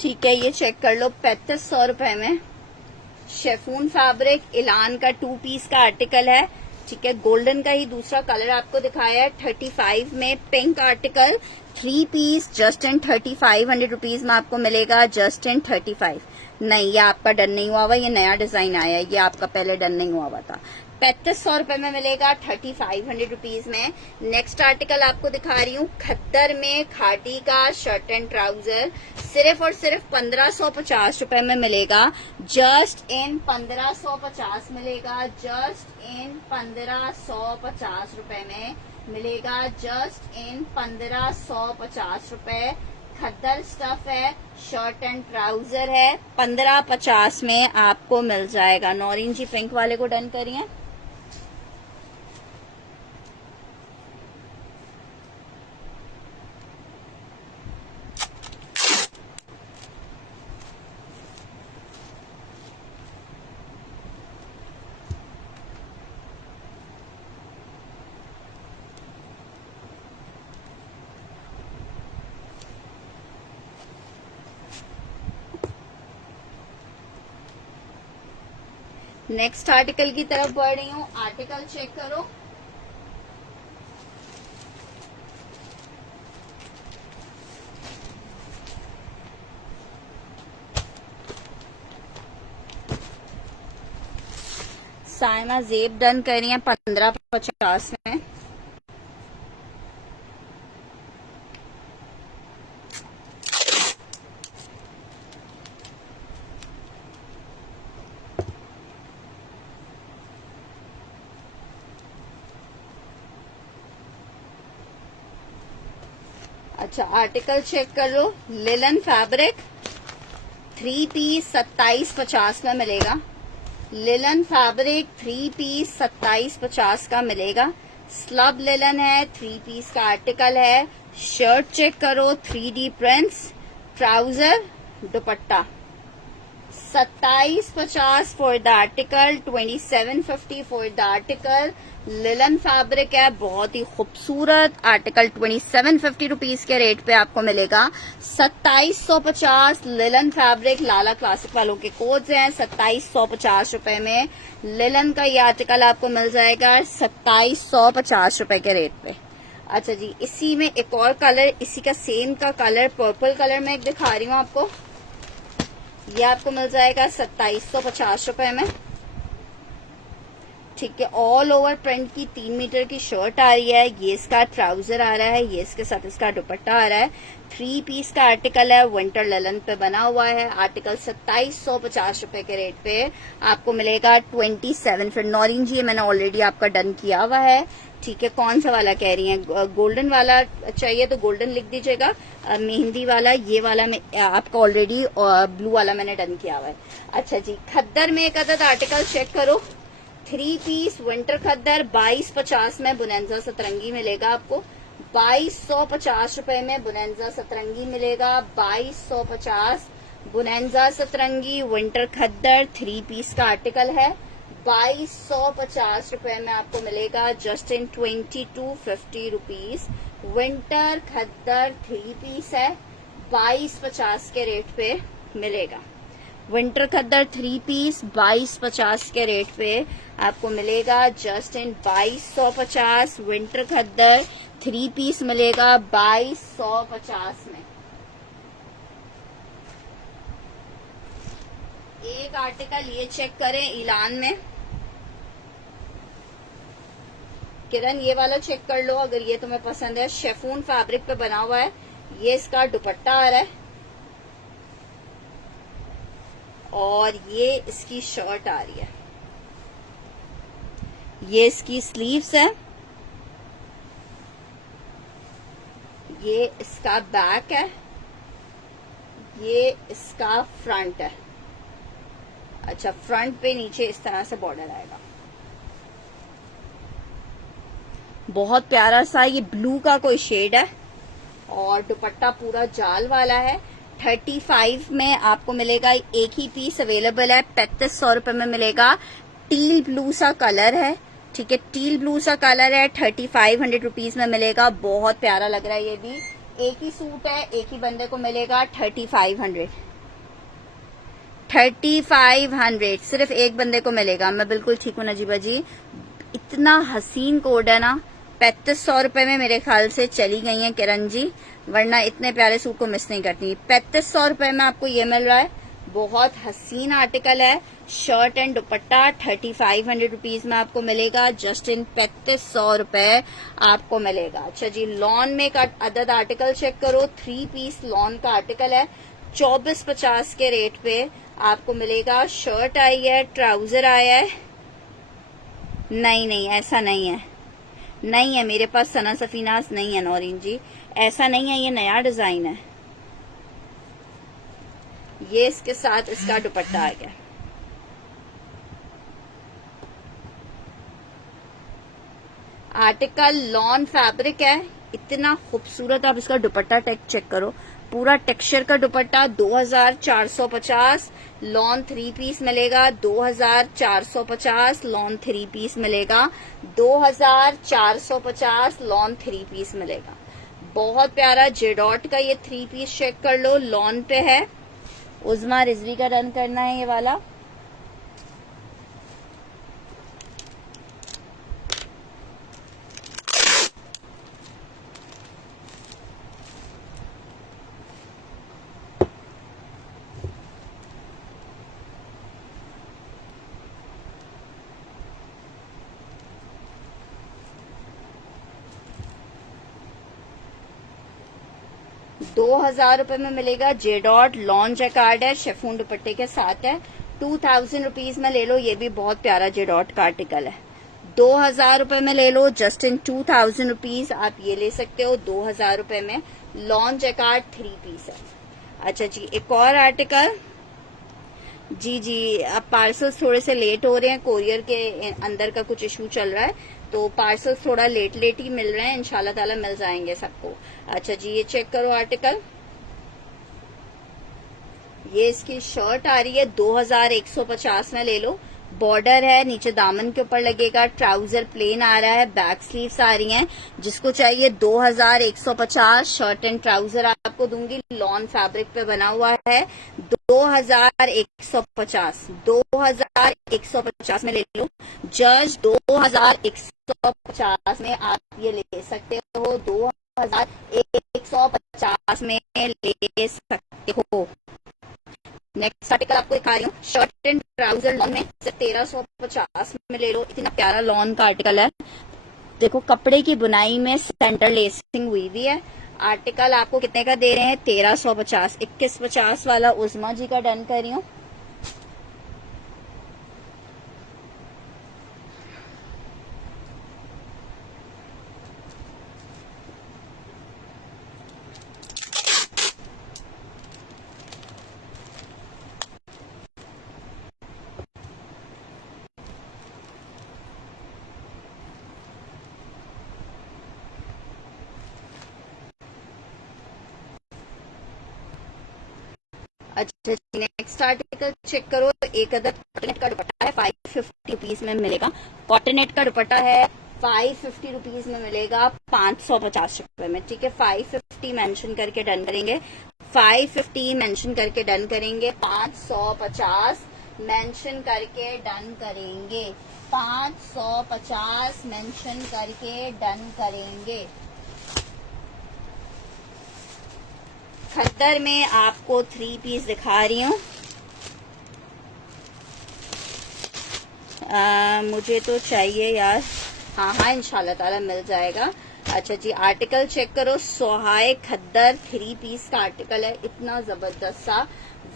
ठीक है, ये चेक कर लो 3500 रुपए में। शेफून फैब्रिक, इलान का 2 पीस का आर्टिकल है। ठीक है, गोल्डन का ही दूसरा कलर आपको दिखाया है। 35 में pink article, 3 piece, just in 3500 rupees में आपको मिलेगा, जस्ट इन 35। नहीं, ये आपका डन नहीं हुआ हुआ, ये नया डिजाइन आया है, ये आपका पहले डन नहीं हुआ हुआ था। 3500 रुपए में मिलेगा 3500 रुपीज में। नेक्स्ट आर्टिकल आपको दिखा रही हूँ खद्दर में, खादी का शर्ट एंड ट्राउजर, सिर्फ और सिर्फ 1550 रुपए में मिलेगा, जस्ट इन 1550 मिलेगा, जस्ट इन 1550 रुपए में मिलेगा, जस्ट इन 1550 रुपए। खद्दर स्टफ है, शर्ट एंड ट्राउजर है, 1550 में आपको मिल जाएगा। नौरीन जी पिंक वाले को डन करिए। नेक्स्ट आर्टिकल की तरफ बढ़ रही हूँ। आर्टिकल चेक करो, साइमा जेब डन कर रही है 1550 में। अच्छा, आर्टिकल चेक कर लो, लिलन फैब्रिक, 3 पीस 2750 में मिलेगा। लिलन फैब्रिक 3 पीस 2750 का मिलेगा। स्लब लिलन है, 3 पीस का आर्टिकल है। शर्ट चेक करो, 3D prints, trouser, dupatta. 2750 for the article, 2750 for the article. Linen fabric है, बहुत ही खूबसूरत आर्टिकल, 2750 रुपीज के रेट पे आपको मिलेगा। 2750 लिलन फैब्रिक, लाला क्लासिक वालों के कोड्स हैं। 2750 रुपए में लिलन का ये आर्टिकल आपको मिल जाएगा, 2750 रुपए के रेट पे। अच्छा जी, इसी में एक और कलर, इसी का सेम का कलर, पर्पल कलर में एक दिखा रही हूँ आपको। ये आपको मिल जाएगा 2750 रुपए में। ठीक है, ऑल ओवर प्रिंट की 3 मीटर की शर्ट आ रही है। ये इसका ट्राउजर आ रहा है, ये इसके साथ इसका दुपट्टा आ रहा है। 3 पीस का आर्टिकल है, विंटर लिलन पे बना हुआ है। आर्टिकल 2750 रुपए के रेट पे आपको मिलेगा 27। फिर नौरीन जी मैंने ऑलरेडी आपका डन किया हुआ है। ठीक है, कौन सा वाला कह रही हैं? गोल्डन वाला चाहिए तो गोल्डन लिख दीजिएगा, मेहंदी वाला, ये वाला में आपका ऑलरेडी ब्लू वाला मैंने डन किया हुआ है। अच्छा जी, खद्दर में एक अदद आर्टिकल चेक करो, 3 पीस विंटर खद्दर 2250 में बुनेंजा सतरंगी मिलेगा आपको, 2250 रुपए में बुनेंजा सतरंगी मिलेगा, 2250 बुनेंजा सतरंगी विंटर खद्दर 3 पीस का आर्टिकल है, 2250 रुपए में आपको मिलेगा just in 2250 rupees. Winter khaddar 3 piece है, 2250 के रेट पे मिलेगा। विंटर खद्दर 3 पीस 2250 के रेट पे आपको मिलेगा just in 2250। Winter khaddar 3 piece मिलेगा 2250 में। एक आर्टिकल ये चेक करें ईलान में, किरण ये वाला चेक कर लो अगर ये तुम्हें पसंद है, शेफून फैब्रिक पे बना हुआ है, ये इसका दुपट्टा आ रहा है और ये इसकी शर्ट आ रही है, ये इसकी स्लीव्स है, ये इसका बैक है, ये इसका फ्रंट है। अच्छा, फ्रंट पे नीचे इस तरह से बॉर्डर आएगा, बहुत प्यारा सा ये ब्लू का कोई शेड है और दुपट्टा पूरा जाल वाला है। 35 में आपको मिलेगा, एक ही पीस अवेलेबल है, 3500 रुपए में मिलेगा। टील ब्लू सा कलर है, ठीक है, टील ब्लू सा कलर है, 3500 रुपीज में मिलेगा। बहुत प्यारा लग रहा है ये भी, एक ही सूट है, एक ही बंदे को मिलेगा 3500 सिर्फ एक बंदे को मिलेगा। मैं बिल्कुल ठीक हूँ नजीबा जी, इतना हसीन कोड है ना। 3500 रुपए में मेरे ख्याल से चली गई हैं किरण जी, वरना इतने प्यारे सूट को मिस नहीं करती। 3500 रुपए में आपको ये मिल रहा है, बहुत हसीन आर्टिकल है। शर्ट एंड दुपट्टा 3500 रुपीज में आपको मिलेगा, जस्ट इन 3500 रुपए आपको मिलेगा। अच्छा जी, लॉन में का अदद आर्टिकल चेक करो, 3 पीस लॉन का आर्टिकल है, 2450 के रेट पे आपको मिलेगा। शर्ट आई है, ट्राउजर आया है, नहीं ऐसा नहीं है, नहीं है मेरे पास सना सफीनास नहीं है नौरीन जी, ऐसा नहीं है, ये नया डिजाइन है। ये इसके साथ इसका दुपट्टा आ गया, आर्टिकल लॉन फैब्रिक है, इतना खूबसूरत। आप इसका दुपट्टा चेक करो, पूरा टेक्सचर का दुपट्टा 2450। लॉन 3 पीस मिलेगा 2450, लॉन 3 पीस मिलेगा 2450, लॉन 3 पीस मिलेगा। बहुत प्यारा जेडॉट का ये 3 पीस चेक कर लो, लॉन पे है। उज़मा रिजवी का रन करना है ये वाला, ₹2000 में मिलेगा। जेडॉट लॉन जैकार्ड है, शेफून दुपट्टे के साथ है, 2000 रुपीज में ले लो। ये भी बहुत प्यारा जेडॉट का आर्टिकल है, 2000 रुपए में ले लो, जस्ट इन 2000 रुपीज आप ये ले सकते हो 2000 रुपए में। लॉन जैकार्ड 3 पीस है। अच्छा जी, एक और आर्टिकल, जी अब पार्सल्स थोड़े से लेट हो रहे हैं, कोरियर के अंदर का कुछ इशू चल रहा है, तो पार्सल्स थोड़ा लेट ही मिल रहे हैं, इंशाल्लाह ताला मिल जाएंगे सबको। अच्छा जी, ये चेक करो आर्टिकल, ये इसकी शर्ट आ रही है 2150 में ले लो। बॉर्डर है, नीचे दामन के ऊपर लगेगा, ट्राउजर प्लेन आ रहा है, बैक स्लीव्स आ रही हैं। जिसको चाहिए 2150 शर्ट एंड ट्राउजर आपको दूंगी, लॉन फैब्रिक पे बना हुआ है। 2150 में ले लो, जस्ट 2150 में आप ये ले सकते हो, 2150 में ले सकते हो। नेक्स्ट आर्टिकल आपको दिखा रही हूँ, शर्ट एंड ट्राउजर लॉन में सिर्फ 1350 में ले लो। इतना प्यारा लॉन का आर्टिकल है, देखो कपड़े की बुनाई में सेंटर लेसिंग हुई हुई है। आर्टिकल आपको कितने का दे रहे हैं? 1350। 2150 वाला उज़मा जी का डन कर रही हूँ। अच्छा, नेक्स्ट आर्टिकल चेक करो। एक अदर कॉटनेट का दुपट्टा है, 550 रुपीज में मिलेगा। कॉटनेट का दुपट्टा है, 550 रुपीज में मिलेगा, 550 रुपए में। ठीक है, 550 मेंशन करके डन करेंगे, 550 मेंशन करके डन करेंगे, 550 मेंशन करके डन करेंगे, 550 मेंशन करके डन करेंगे। खद्दर में आपको 3 पीस दिखा रही हूँ। मुझे तो चाहिए यार, हाँ इंशाल्लाह ताला मिल जाएगा। अच्छा जी, आर्टिकल चेक करो। सोहाय खद्दर 3 पीस का आर्टिकल है, इतना जबरदस्त सा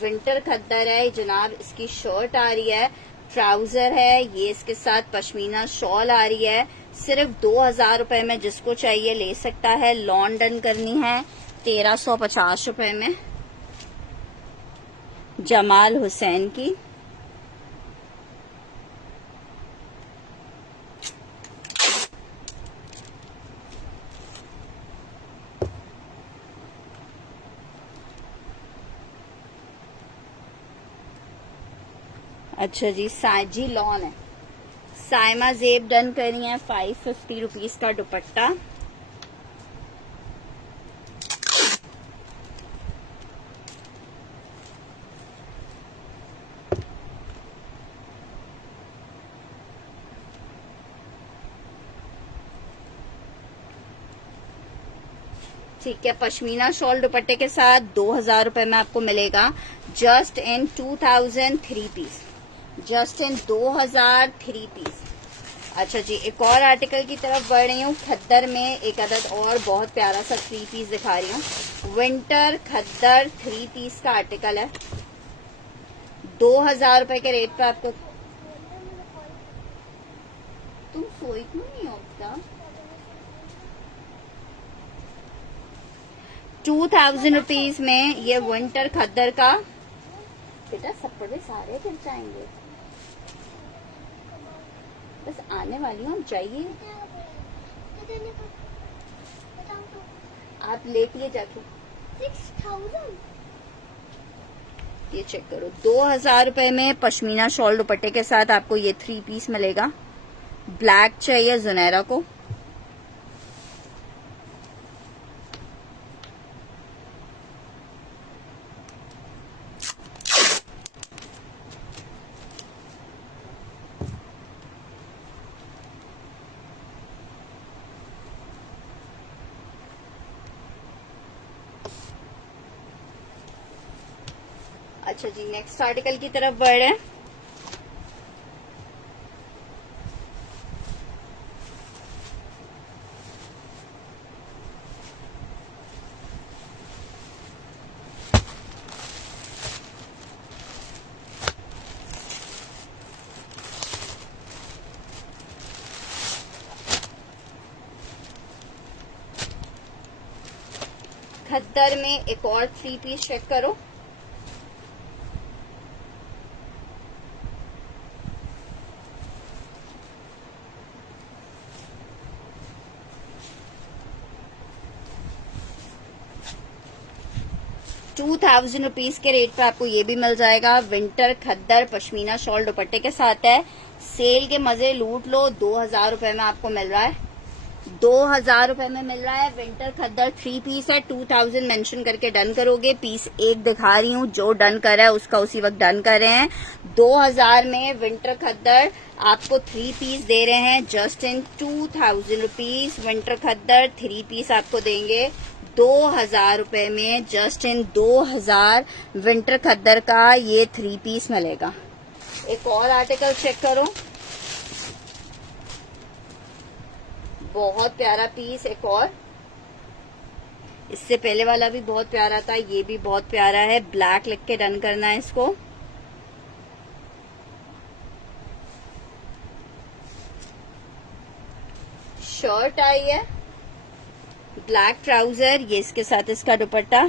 विंटर खद्दर है जनाब। इसकी शर्ट आ रही है, ट्राउजर है, ये इसके साथ पश्मीना शॉल आ रही है। सिर्फ 2000 रुपए में जिसको चाहिए ले सकता है। लॉन डन करनी है 1350 रुपए में, जमाल हुसैन की। अच्छा जी, साजी लॉन है, साइमा जेब डन करनी है, 550 रुपीज का दुपट्टा। ठीक है, पश्मीना शॉल दुपट्टे के साथ 2000 रुपए में आपको मिलेगा, just in 2003 piece, just in 2003 piece. अच्छा जी, एक और आर्टिकल की तरफ बढ़ रही हूँ। खद्दर में एक अदद और बहुत प्यारा सा 3 पीस दिखा रही हूँ। विंटर खद्दर 3 पीस का आर्टिकल है, 2000 रुपए के रेट पे आपको। तुम सोई क्यों नहीं हो बेटा? 2000 रुपीज में ये विंटर खद्दर का। बेटा सपड़े सारे गिर जाएंगे, बस आने वाली हूँ, जाइए आप लेटिए जाके। 6000 ये चेक करो, 2000 रुपए में पश्मीना शॉल दुपट्टे के साथ आपको ये 3 पीस मिलेगा। ब्लैक चाहिए जुनैरा को। अच्छा जी, नेक्स्ट आर्टिकल की तरफ बढ़ रहे हैं। खद्दर में एक और 3 पीस चेक करो। ₹2000 के रेट पे आपको ये भी मिल जाएगा। विंटर खद्दर पश्मीना शॉल दुपट्टे के साथ है। सेल के मजे लूट लो, 2000 रुपए में आपको मिल रहा है, 2000 रुपए में मिल रहा है। विंटर खद्दर 3 पीस है, 2000 मेंशन करके डन करोगे। पीस एक दिखा रही हूँ, जो डन कर रहा है उसका उसी वक्त डन कर रहे हैं। 2000 में विंटर खद्दर आपको 3 पीस दे रहे हैं, just in 2000 rupees. Winter khaddar 3 piece आपको देंगे 2000 रुपए में, जस्ट इन 2000 विंटर खद्दर का ये 3 पीस मिलेगा। एक और आर्टिकल चेक करो, बहुत प्यारा पीस। एक और, इससे पहले वाला भी बहुत प्यारा था, ये भी बहुत प्यारा है। ब्लैक लिख के डन करना है इसको। शर्ट आई है, ब्लैक ट्राउजर, ये इसके साथ इसका दुपट्टा।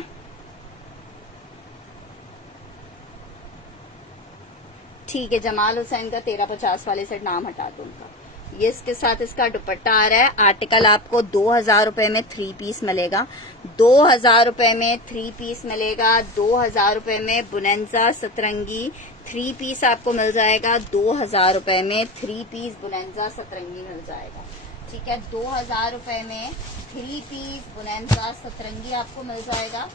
ठीक है, जमाल हुसैन का 1350 वाले से नाम हटा दो उनका। ये इसके साथ इसका दुपट्टा आ रहा है। आर्टिकल आपको 2000 रुपए में 3 पीस मिलेगा, 2000 रुपए में 3 पीस मिलेगा, 2000 रुपए में बुनेंजा सतरंगी 3 पीस आपको मिल जाएगा, 2000 रुपए में 3 पीस बुनेंजा सतरंगी मिल जाएगा। ठीक है, 2000 रुपए में 3 पीस बुनेंजा सतरंगी आपको मिल जाएगा।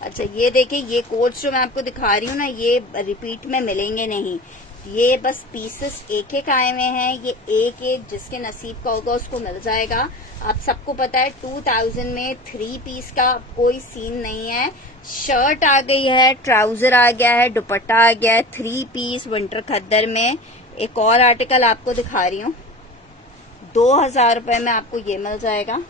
अच्छा, ये देखिए, ये कोट्स जो मैं आपको दिखा रही हूँ ना, ये रिपीट में मिलेंगे नहीं, ये बस पीसेस एक एक आए हुए हैं। ये एक एक जिसके नसीब का होगा उसको मिल जाएगा। आप सबको पता है 2000 में 3 पीस का कोई सीन नहीं है। शर्ट आ गई है, ट्राउजर आ गया है, दुपट्टा आ गया है, 3 पीस विंटर खद्दर में। एक और आर्टिकल आपको दिखा रही हूँ, 2000 रुपए में आपको ये मिल जाएगा।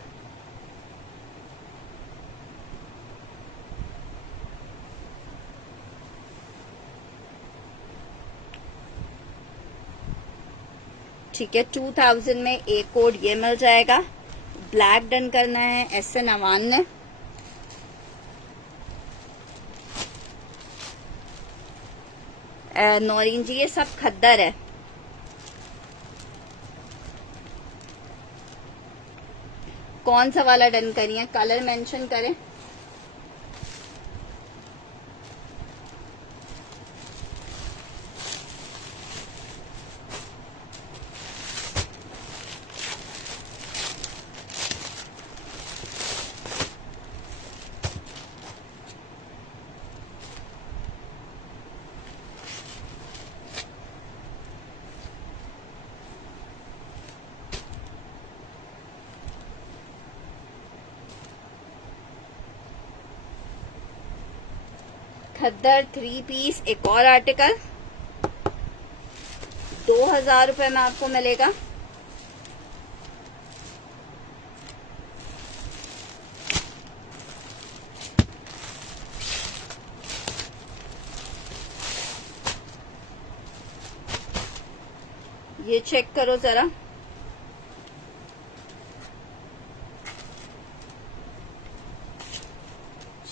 ठीक है, 2000 में एक कोड ये मिल जाएगा। ब्लैक डन करना है SN ने। नौरीन जी, ये सब खद्दर है। कौन सा वाला डन करिए, कलर मेंशन करें। खद्दर 3 पीस, एक और आर्टिकल 2000 रुपए में आपको मिलेगा। ये चेक करो जरा,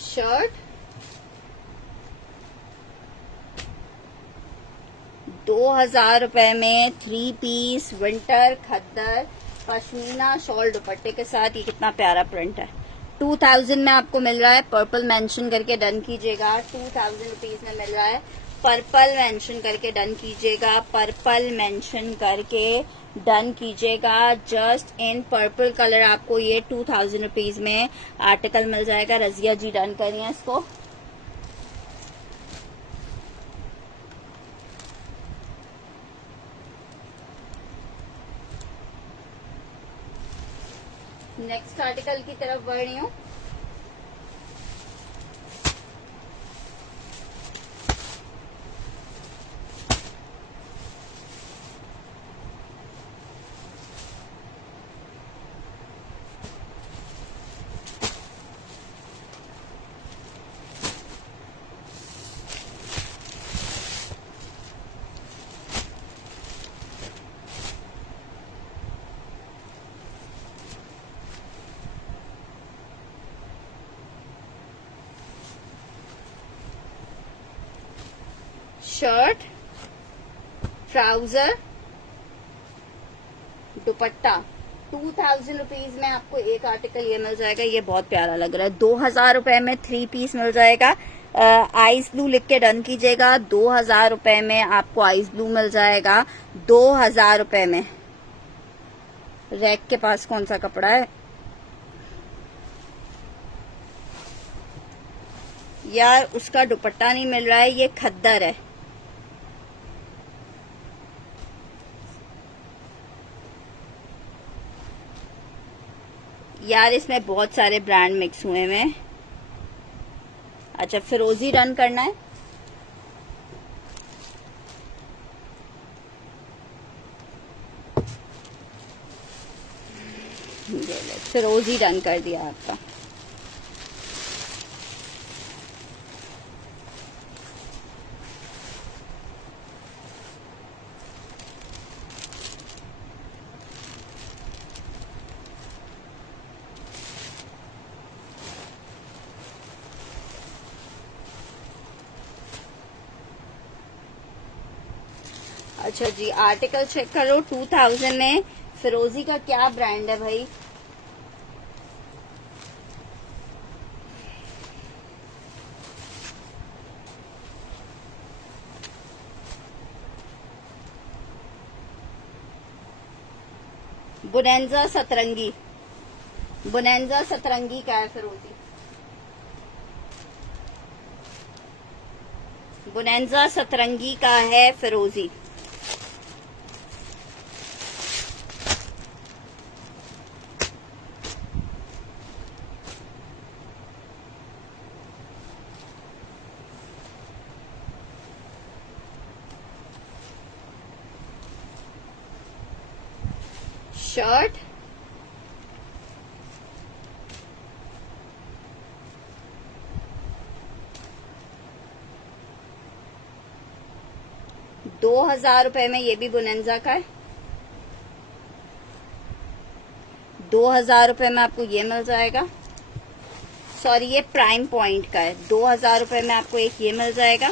शर्ट 2000 रुपए में 3 पीस विंटर खद्दर पश्मीना शॉल दुपट्टे के साथ। ये कितना प्यारा प्रिंट है। 2000 में आपको मिल रहा है। पर्पल मेंशन करके डन कीजिएगा। 2000 रुपीज में मिल रहा है। पर्पल मेंशन करके डन कीजिएगा। पर्पल मेंशन करके डन कीजिएगा। जस्ट इन पर्पल कलर आपको ये 2000 रुपीज में आर्टिकल मिल जाएगा। रजिया जी डन करिए इसको। नेक्स्ट आर्टिकल की तरफ बढ़ रही हूँ। शर्ट, ट्राउजर, दुपट्टा 2000 रुपीज में आपको एक आर्टिकल ये मिल जाएगा। ये बहुत प्यारा लग रहा है। 2000 रुपए में 3 पीस मिल जाएगा। आइस ब्लू लिख के डन कीजिएगा। 2000 रुपए में आपको आइस ब्लू मिल जाएगा। 2000 रुपए में। रैक के पास कौन सा कपड़ा है यार, उसका दुपट्टा नहीं मिल रहा है। ये खद्दर है यार, इसमें बहुत सारे ब्रांड मिक्स हुए हैं। अच्छा, फिरोजी रन करना है। फिरोजी रन कर दिया आपका। अच्छा जी, आर्टिकल चेक करो 2000 में। फिरोजी का क्या ब्रांड है भाई? बुनेंजा सतरंगी। बुनेंजा सतरंगी का है फिरोजी। बुनेंजा सतरंगी का है फिरोजी। शर्ट ₹2000 में, ये भी बुनेंजा का है। ₹2000 में आपको ये मिल जाएगा। सॉरी, ये प्राइम पॉइंट का है। ₹2000 में आपको एक ये मिल जाएगा।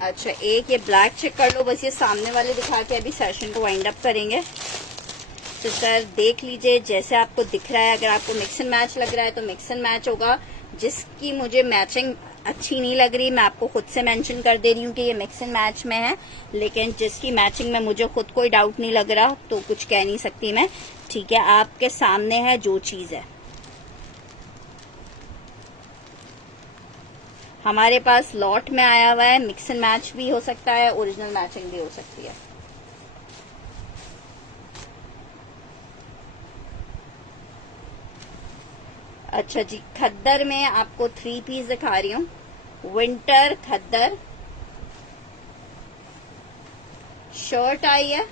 अच्छा, एक ये ब्लैक चेक कर लो। बस ये सामने वाले दिखा के अभी सेशन को वाइंड अप करेंगे। तो सर देख लीजिए जैसे आपको दिख रहा है। अगर आपको मिक्स एंड मैच लग रहा है तो मिक्स एंड मैच होगा। जिसकी मुझे मैचिंग अच्छी नहीं लग रही, मैं आपको खुद से मेंशन कर दे रही हूँ कि ये मिक्स एंड मैच में है। लेकिन जिसकी मैचिंग में मुझे खुद कोई डाउट नहीं लग रहा तो कुछ कह नहीं सकती मैं। ठीक है, आपके सामने है जो चीज है। हमारे पास लॉट में आया हुआ है। मिक्स एंड मैच भी हो सकता है, ओरिजिनल मैचिंग भी हो सकती है। अच्छा जी, खद्दर में आपको 3 पीस दिखा रही हूँ। विंटर खद्दर शर्ट आई है।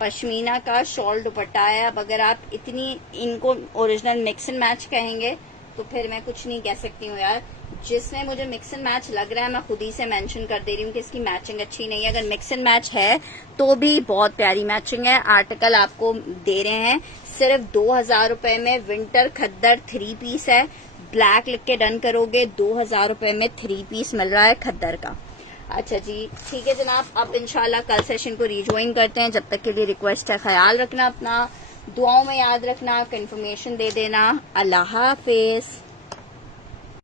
पश्मीना का शॉल दुपट्टा है। अब अगर आप इतनी इनको ओरिजिनल मिक्स एंड मैच कहेंगे तो फिर मैं कुछ नहीं कह सकती हूँ यार। जिसमें मुझे मिक्स एंड मैच लग रहा है मैं खुद ही से मेंशन कर दे रही हूँ कि इसकी मैचिंग अच्छी नहीं है। अगर मिक्स एंड मैच है तो भी बहुत प्यारी मैचिंग है। आर्टिकल आपको दे रहे हैं सिर्फ ₹2000 में। विंटर खद्दर 3 पीस है। ब्लैक लिख के डन करोगे। ₹2000 में 3 पीस मिल रहा है खद्दर का। अच्छा जी, ठीक है जनाब। अब इंशाल्लाह कल सेशन को रिज्वाइन करते हैं। जब तक के लिए रिक्वेस्ट है, ख्याल रखना अपना, दुआओं में याद रखना, कंफर्मेशन दे देना। अल्लाह हाफिज।